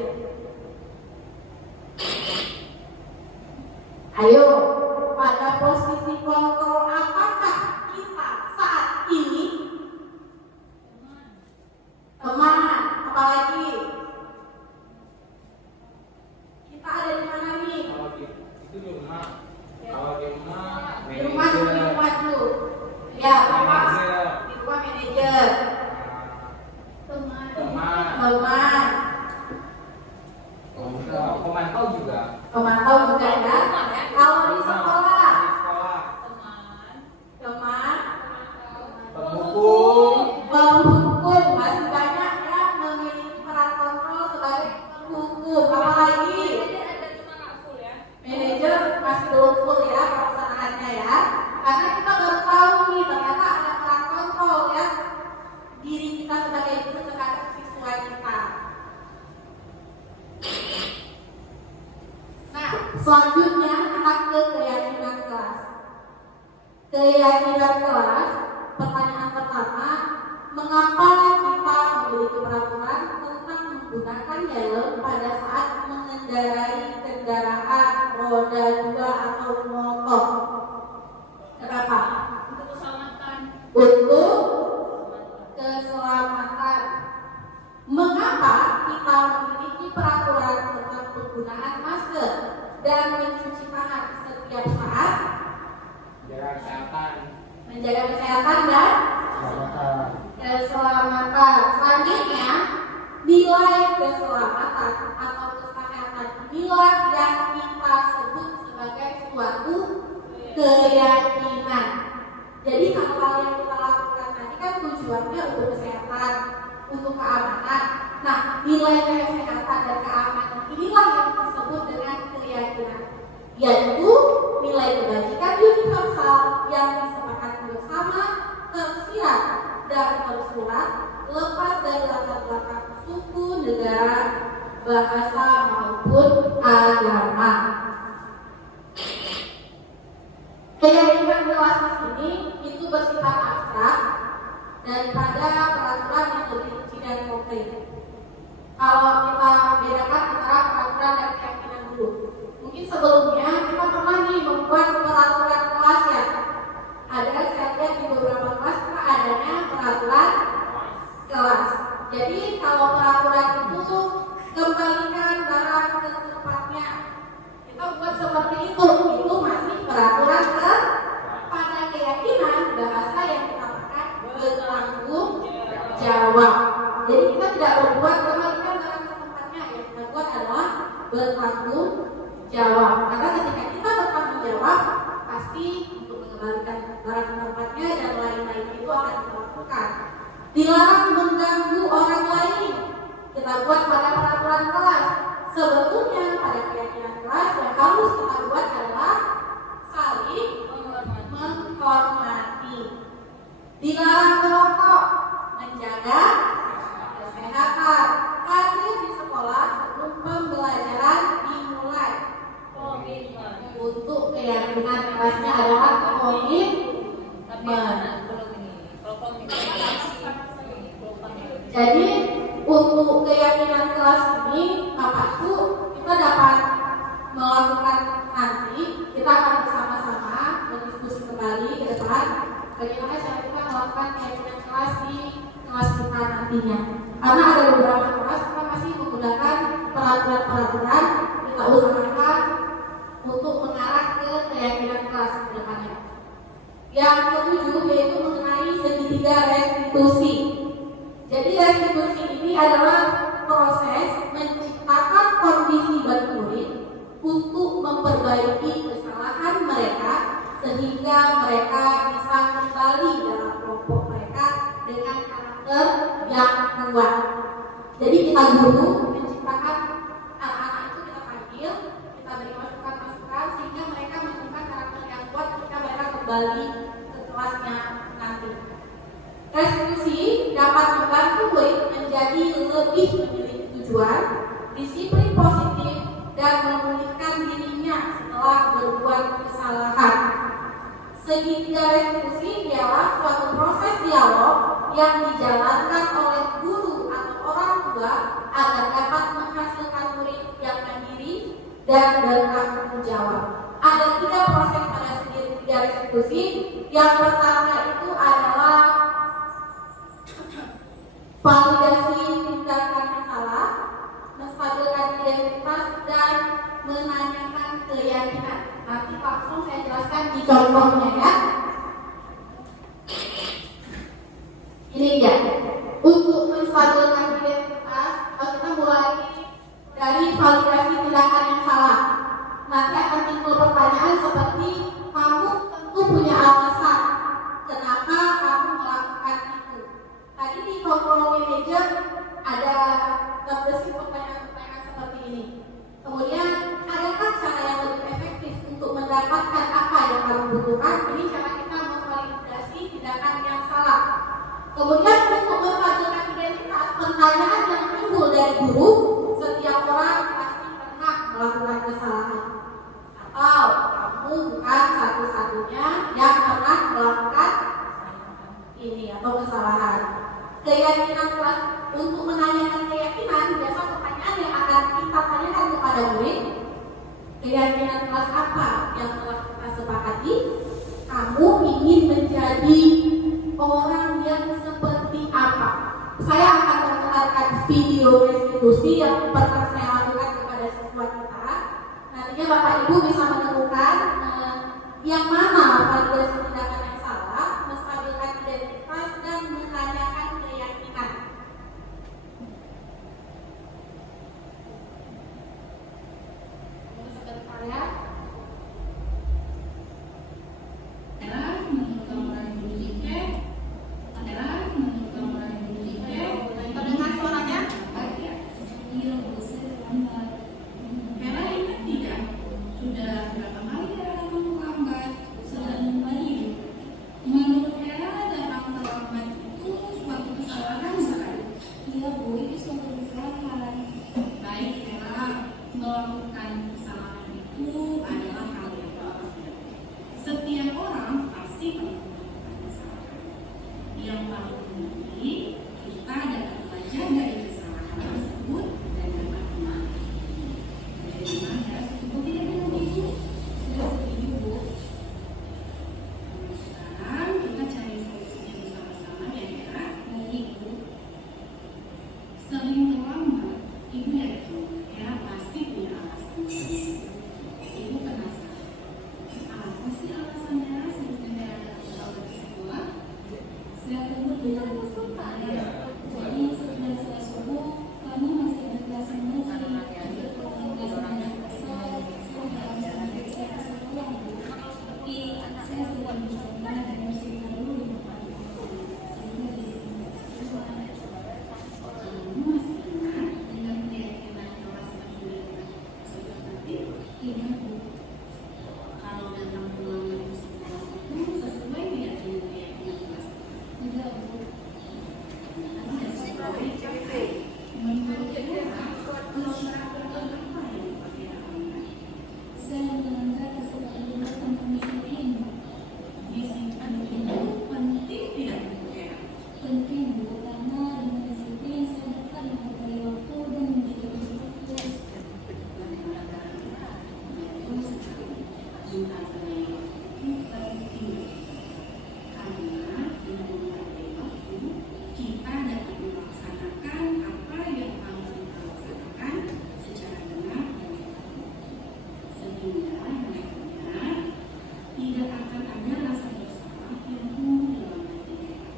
Ayo, pada posisi kontrol apakah kita saat ini? Teman, apalagi? Kita ada di mana nih? Itu di rumah. Kalau di rumah, Di rumah dulu. Ya, Bapak. Di rumah manajer. keyakinan kelas. Pertanyaan pertama, mengapa kita memiliki peraturan tentang menggunakan helm pada saat mengendarai kendaraan roda 2 atau motor? Kenapa? Untuk keselamatan. Untuk keselamatan. Mengapa kita memiliki peraturan tentang penggunaan masker dan mencuci tangan setiap saat? Jaga kesehatan. Menjaga kesehatan dan keselamatan. Selanjutnya, nilai keselamatan atau kesehatan inilah yang kita sebut sebagai suatu keyakinan. Jadi hal-hal yang kita lakukan tadi kan tujuannya untuk kesehatan, untuk keamanan. Nah, nilai kesehatan dan keamanan inilah yang disebut dengan keyakinan, yaitu nilai kebajikan universal yang disepakati bersama, tersirat dan tersurat, lepas dari latar belakang suku, negara, bahasa maupun agama. Keyakinan kelas ini itu bersifat abstrak daripada peraturan yang lebih rinci dan konkret. Kalau kita bedakan antara peraturan dan keyakinan dulu, mungkin sebelumnya kita pernah nih membuat peraturan kelas ya. Ada saya lihat di beberapa kelas kita adanya peraturan kelas. Jadi kalau peraturan itu kembalikan barang ke tempatnya, kita buat seperti itu masih peraturan kelas. Pada keyakinan bahasa yang kita pakai bertanggung jawab. Jadi kita tidak berbuat kembalikan barang ke tempatnya, yang kita buat adalah bertanggung jawab. Karena ketika kita bertanggung jawab, pasti untuk mengembalikan barang ke tempatnya dan lain-lain itu akan kita lakukan. Dilarang mengganggu orang lain, kita buat pada peraturan kelas. Sebetulnya pada keyakinan kelas yang harus kita buat adalah saling menghormati. Dilarang merokok, menjaga kesehatan, hadir di sekolah sebelum pembelajaran dimulai. Untuk keyakinan kelasnya adalah komitmen. Jadi untuk keyakinan kelas ini, Bapakku, kita dapat melakukan nanti. Kita akan bersama-sama berdiskusi kembali ke depan bagaimana cara kita melakukan keyakinan kelas di kelas kita nantinya. Karena ada beberapa kelas kita masih menggunakan peraturan-peraturan, kita usahakan untuk mengarah ke keyakinan kelas ke depannya. Yang ketujuh yaitu mengenai segitiga restitusi. Jadi restitusi ini adalah proses menciptakan kondisi bagi murid untuk memperbaiki kesalahan mereka sehingga mereka bisa kembali dalam kelompok mereka dengan karakter yang kuat. Jadi kita guru menciptakan anak-anak itu, kita panggil, kita beri masukan-masukan sehingga mereka menemukan karakter yang kuat ketika mereka kembali ke kelasnya nanti. Restitusi dapat membantu murid menjadi lebih memiliki tujuan, disiplin positif, dan memulihkan dirinya setelah berbuat kesalahan. Segitiga restitusi ialah suatu proses dialog yang dijalankan oleh guru atau orang tua agar dapat menghasilkan murid yang mandiri dan bertanggung jawab. Ada 3 proses pada segitiga restitusi. Yang pertama itu adalah validasi tindakan yang salah, menstabilkan identitas, dan menanyakan keyakinan. Nanti langsung saya jelaskan di contohnya ya. Ini dia. Untuk menstabilkan identitas, kita mulai dari validasi tindakan yang salah. Nanti akan timbul pertanyaan seperti, kamu tentu punya alasan kenapa kamu melakukan itu. Tadi di control manager ada terbesit pertanyaan-pertanyaan seperti ini. Kemudian, adakah cara yang lebih efektif untuk mendapatkan apa yang kamu butuhkan? Ini cara kita memvalidasi tindakan yang salah. Kemudian untuk menstabilkan identitas, pertanyaan yang timbul dari guru, setiap orang pasti pernah melakukan kesalahan. Atau kamu bukan satu-satunya yang pernah melakukan ini atau kesalahan. Keyakinan kelas untuk menanyakan keyakinan, biasa pertanyaan yang akan kita tanyakan kepada murid, keyakinan kelas apa yang telah kita sepakati? Kamu ingin menjadi orang yang seperti apa? Saya akan memutarkan video restitusi yang pernah saya lakukan kepada siswa kita. Nantinya Bapak Ibu bisa menemukan yang mana validasi tindakan yang salah, menstabilkan identitas dan menanyakan keyakinan. Sebentar ya. Terdengar suaranya? Sudah berapa kali Hera kamu lambat? Sudah membaik. Menurut Hera, datang terlambat itu suatu kesalahan sekali. Iya Bu, itu suatu kesalahan. Baik Hera, melakukan kesalahan itu adalah hal yang wajar. Setiap orang pasti melakukan kesalahan. Yang paling penting kita dapat belajar dari kesalahan tersebut dan dapat menang. Jadi mana? Ibu tidak minum itu? Sudah setuju Bu. Sekarang kita cari solusinya bersama-sama ya Hera. Baik Bu. Sering terlambat, Ibu yakin Hera pasti punya alasan. Ibu penasaran. Apa sih alasan Hera sebelum Hera datang ke sekolah? Saya tunggu dengan kesulitan. Jadi setelah saya subuh, kamu masih berkelas mengaji. Saya sudah mencoba dan bersihkan dulu. Kamu masih ingat dengan keyakinan kelas seperti ini Bu. Kalau datang pulang dari sekolah itu sesuai tidak dengan keyakinan kelas? Tidak Bu. Tidak sesuai. Menurut Hera, kalau peraturan apa yang dipakai anak? Saya melanggar kesepakatan tentang disiplin. Disiplin itu penting tidak Bu Hera? Penting Bu, karena dengan disiplin saya dapat menghargai waktu dan menjadi lebih fokus. Betul sekali. Menghargai waktu penting. Karena dengan menghargai waktu, kita dapat melaksanakan apa yang harus kita laksanakan secara benar dan tepat. Sehingga nantinya tidak akan ada rasa bersalah yang tumbuh dalam hati kita.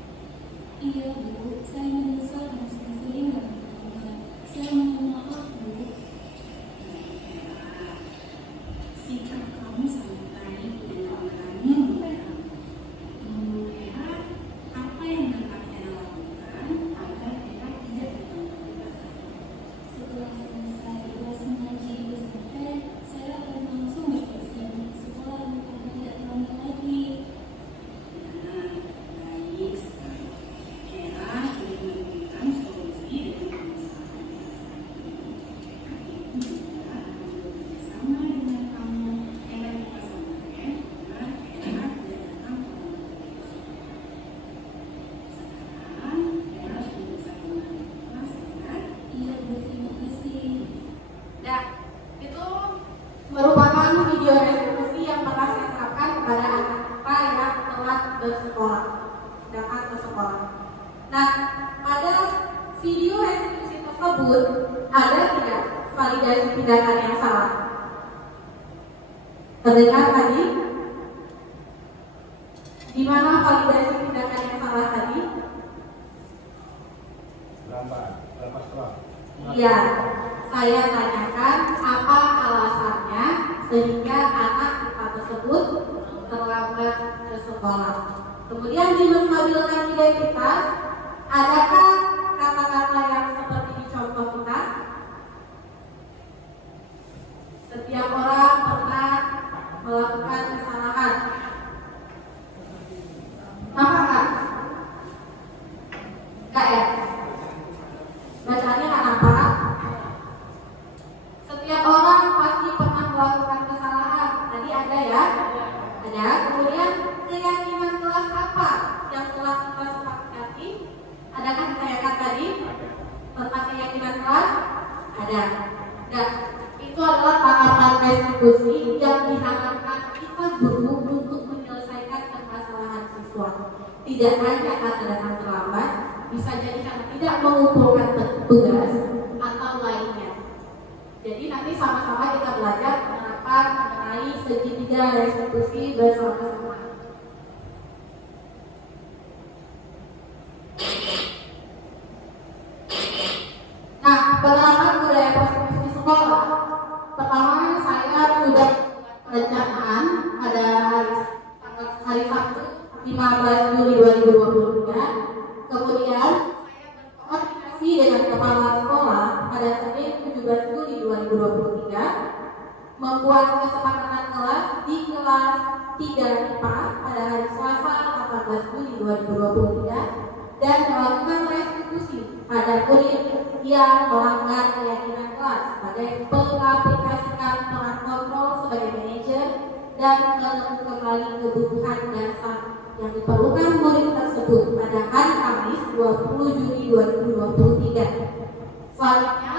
Iya Bu, saya menyesal dan sudah sering melakukannya. Saya mohon maaf Bu. Sikap kamu sangat baik dan berani Bu Hera. Menurut Hera, apa yang dapat Hera lakukan agar Hera tidak bertambah belakang? Setelah selesai kelas mengaji SMP, saya akan langsung bersiap ke sekolah agar tidak terlambat lagi. Nah, baik sekali. Hera sudah memberikan solusi dengan permasalahan Ibu juga akan bekerjasama dengan kamu. Hera juga sampaikan agar Hera tidak datang terlambat. Sekarang Hera sudah bisa kembali ke kelas ya? Iya Bu, terima kasih. Nah, itu merupakan video restitusi yang pernah saya terapkan kepada anak kita yang telat bersekolah, datang ke sekolah. Nah, pada video restitusi tersebut ada tidak validasi tindakan yang salah? Terdengar tadi? Di mana validasi tindakan yang salah tadi? Lambat sekolah. Iya, saya tanyakan apa alasannya sehingga anak kita tersebut terlambat ke sekolah. Kemudian dimestabilkan identitas, adakah kata-kata yang seperti di contoh kita? Setiap orang pernah melakukan kesalahan. Apakah? Enggak ya? Bacaannya nggak nampak. Setiap orang pasti pernah melakukan kesalahan. Tadi ada ya? Ada. Kemudian keyakinan kelas tentang keyakinan kelas? Ada. Dan itu adalah tahapan restitusi yang diharapkan kita guru untuk menyelesaikan permasalahan siswa. Tidak hanya karena datang terlambat, bisa jadi karena tidak mengumpulkan tugas atau lainnya. Jadi nanti sama-sama kita belajar penerapan mengenai segitiga restitusi bersama-sama. Nah, penerapan budaya positif di sekolah. Pertama, saya sudah perencanaan pada hari Sabtu 15 Juli 2023. Kemudian saya berkoordinasi dengan kepala sekolah pada Senin 17 Juli 2023 membuat kesepakatan kelas di kelas 3 IPA pada hari Selasa 18 Juli 2023 dan melakukan restitusi pada murid yang melanggar keyakinan kelas sebagai mengaplikasikan peran kontrol sebagai manajer dan menemukan kembali kebutuhan dasar yang diperlukan murid tersebut pada hari Kamis 20 Juli 2023. Selanjutnya,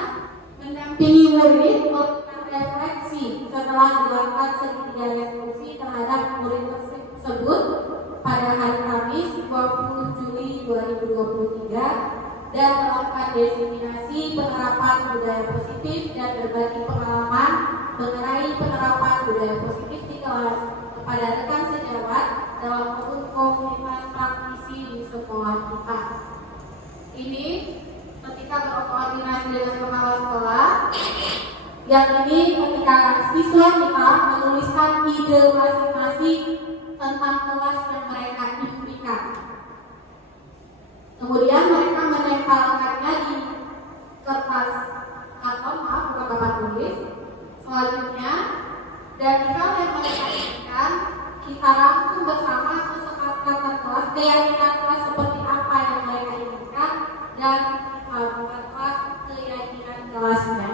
mendampingi murid melakukan refleksi setelah dilakukan segitiga restitusi terhadap murid tersebut pada hari Kamis 20 Juli 2023 dan melakukan diseminasi penerapan budaya positif dan berbagi pengalaman mengenai penerapan budaya positif di kelas kepada rekan sejawat dalam forum komunitas praktisi di sekolah kita. Ini ketika berkoordinasi dengan kepala sekolah, yang ini ketika siswa kita menuliskan ide masing-masing tentang kelas yang mereka impikan. Kemudian mereka menempelkannya di kertas atau bukan papan tulis. Selanjutnya, dari hal yang mereka inginkan, kita rangkum bersama kesepakatan kelas, keyakinan kelas seperti apa yang mereka inginkan, dan kita buatlah keyakinan kelasnya.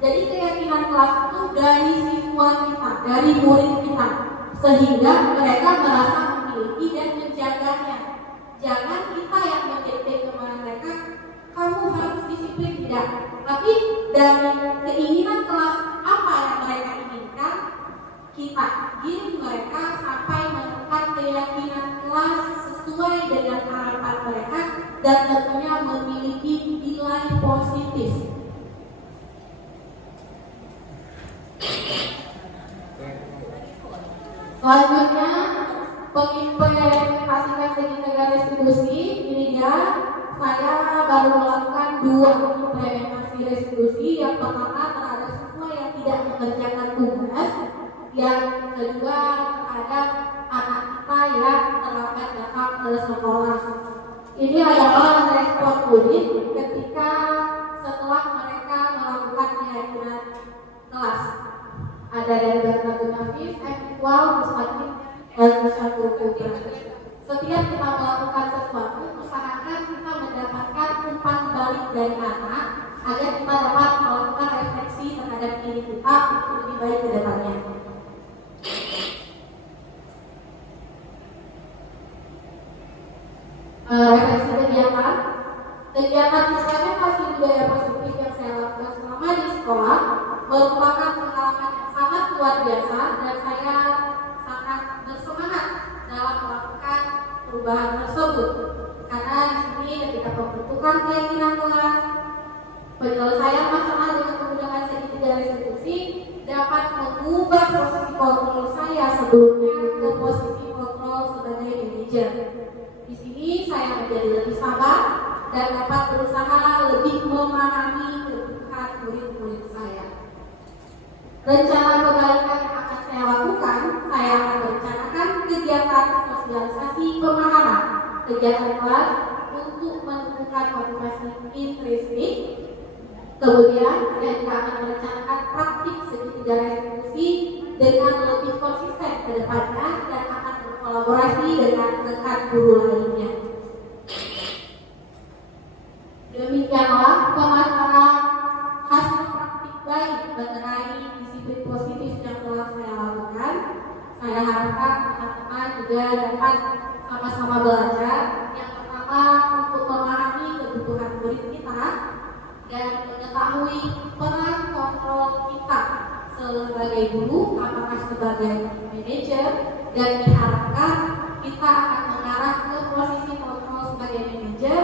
Jadi keyakinan kelas itu dari siswa kita, dari murid kita, sehingga mereka merasa memiliki dan menjaganya. Jangan kita yang mendikte kepada mereka, kamu harus disiplin, tidak. Tapi dari keinginan kelas apa yang mereka inginkan, kita giring mereka sampai menemukan keyakinan kelas sesuai dengan harapan mereka dan tentunya memiliki nilai positif. Selanjutnya, pengimplementasikan segitiga restitusi. Ini dia, saya baru melakukan 2 implementasi restitusi. Yang pertama terhadap siswa yang tidak mengerjakan tugas, yang kedua terhadap anak kita yang terlambat datang ke sekolah. Ini adalah respon murid ketika setelah mereka melakukan keyakinan kelas. Ada dari data Nafis, equal, mustaqim, dan satu kubra. Setiap kita melakukan sesuatu, usahakan kita mendapatkan umpan balik dari anak agar kita dapat melakukan refleksi terhadap diri kita untuk lebih baik ke depannya. Refleksi kegiatan implementasi budaya positif yang saya lakukan selama di sekolah merupakan pengalaman yang sangat luar biasa dan saya sangat bersemangat dalam melakukan perubahan tersebut. Karena di sini ketika pembentukan keyakinan kelas, penyelesaian masalah dengan menggunakan segitiga restitusi dapat mengubah posisi kontrol saya sebelumnya ke posisi kontrol sebagai manajer. Di sini saya menjadi lebih sabar dan dapat berusaha lebih memahami kebutuhan murid-murid saya. Rencana kebaikan yang akan saya lakukan, saya akan merencanakan kegiatan sosialisasi pemahaman, kegiatan kelas untuk menumbuhkan motivasi intrinsik. Kemudian saya juga akan merencanakan praktik segitiga restitusi dengan lebih konsisten ke depannya dan akan berkolaborasi dengan rekan guru lainnya. Demikianlah pemaparan hasil praktik baik mengenai disiplin positif yang telah saya lakukan. Saya harapkan teman-teman juga dapat sama-sama belajar. Yang pertama, untuk memahami kebutuhan murid kita dan mengetahui peran kontrol kita sebagai guru, apakah sebagai manajer, dan diharapkan kita akan mengarah ke posisi kontrol sebagai manajer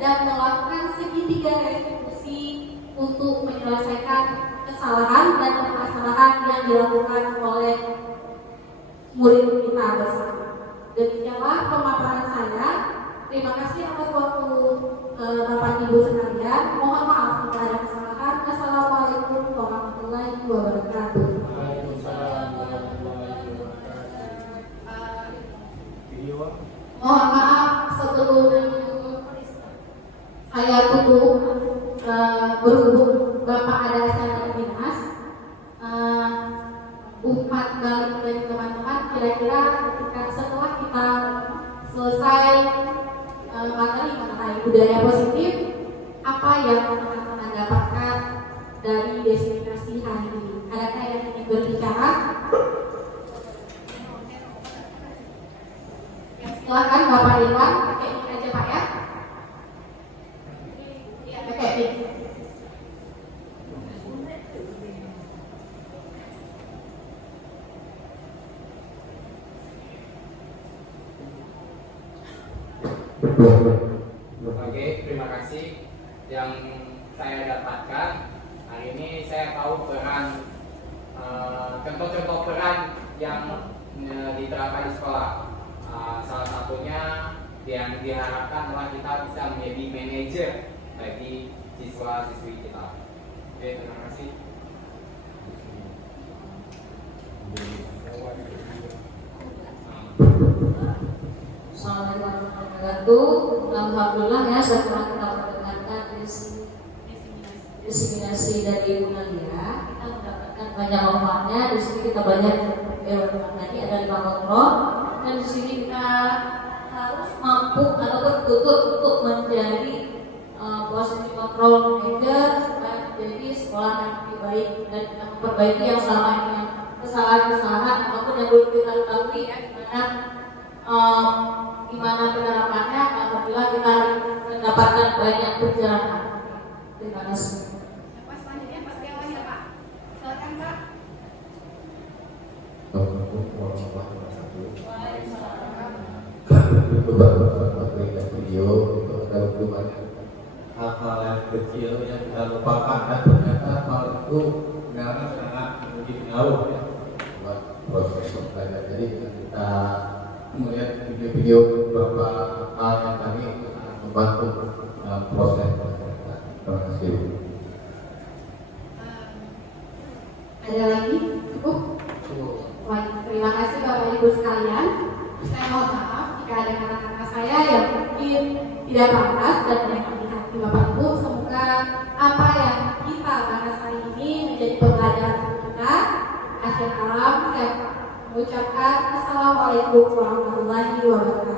dan melakukan segitiga restitusi untuk menyelesaikan kesalahan dan permasalahan yang dilakukan oleh murid kita bersama. Demikianlah pemaparan saya. Terima kasih atas waktu Bapak Ibu sekalian. Mohon maaf jika ada kesalahan. Assalamualaikum warahmatullahi wabarakatuh. Mohon maaf sebelum saya tutup, berhubung Bapak ada acara dinas, umpat balik dari teman-teman, kira-kira ketika setelah kita selesai materi mengenai budaya positif, apa yang teman-teman dapatkan dari diseminasi hari ini? Adakah yang ingin berbicara? Silakan Bapak Irwan, pakai mic aja Pak ya. Iya, pakai mic. Oke, terima kasih. Yang saya dapatkan hari ini, saya tahu peran contoh-contoh peran yang diterapkan di sekolah. Salah satunya yang diharapkan adalah kita bisa menjadi manajer bagi siswa-siswi kita. Oke, terima kasih. Assalamualaikum warahmatullahi wabarakatuh. Alhamdulillah ya, setelah kita mendengarkan diseminasi dari Ibu Nadia, kita mendapatkan banyak manfaatnya. Di sini kita banyak tadi ada 5 kontrol, dan di sini kita harus mampu atau betul untuk menjadi posisi kontrol manager supaya menjadi sekolah yang lebih baik dan kita memperbaiki yang selama ini kesalahan-kesalahan ataupun yang belum kita ketahui ya, gimana penerapannya. Alhamdulillah kita mendapatkan banyak perjalanan. Terima kasih. Selanjutnya Pak Setiawan ya Pak. Silakan Pak. Assalamualaikum warahmatullahi wabarakatuh. Beberapa berikan video itu ada banyak hal-hal yang kecil yang kita lupakan dan ternyata hal itu sebenarnya sangat menjauh ya buat proses belajar. Jadi kita melihat video-video beberapa hal yang tadi membantu proses belajar. Terima kasih. Ada lagi? Cukup? Baik, terima kasih Bapak Ibu sekalian. Saya mohon maaf jika ada kata-kata saya yang mungkin tidak pantas dan menyakiti hati Bapak Ibu. Semoga apa yang kita bahas hari ini menjadi pembelajaran untuk kita. Akhir kalam, saya mengucapkan Assalamualaikum warahmatullahi wabarakatuh.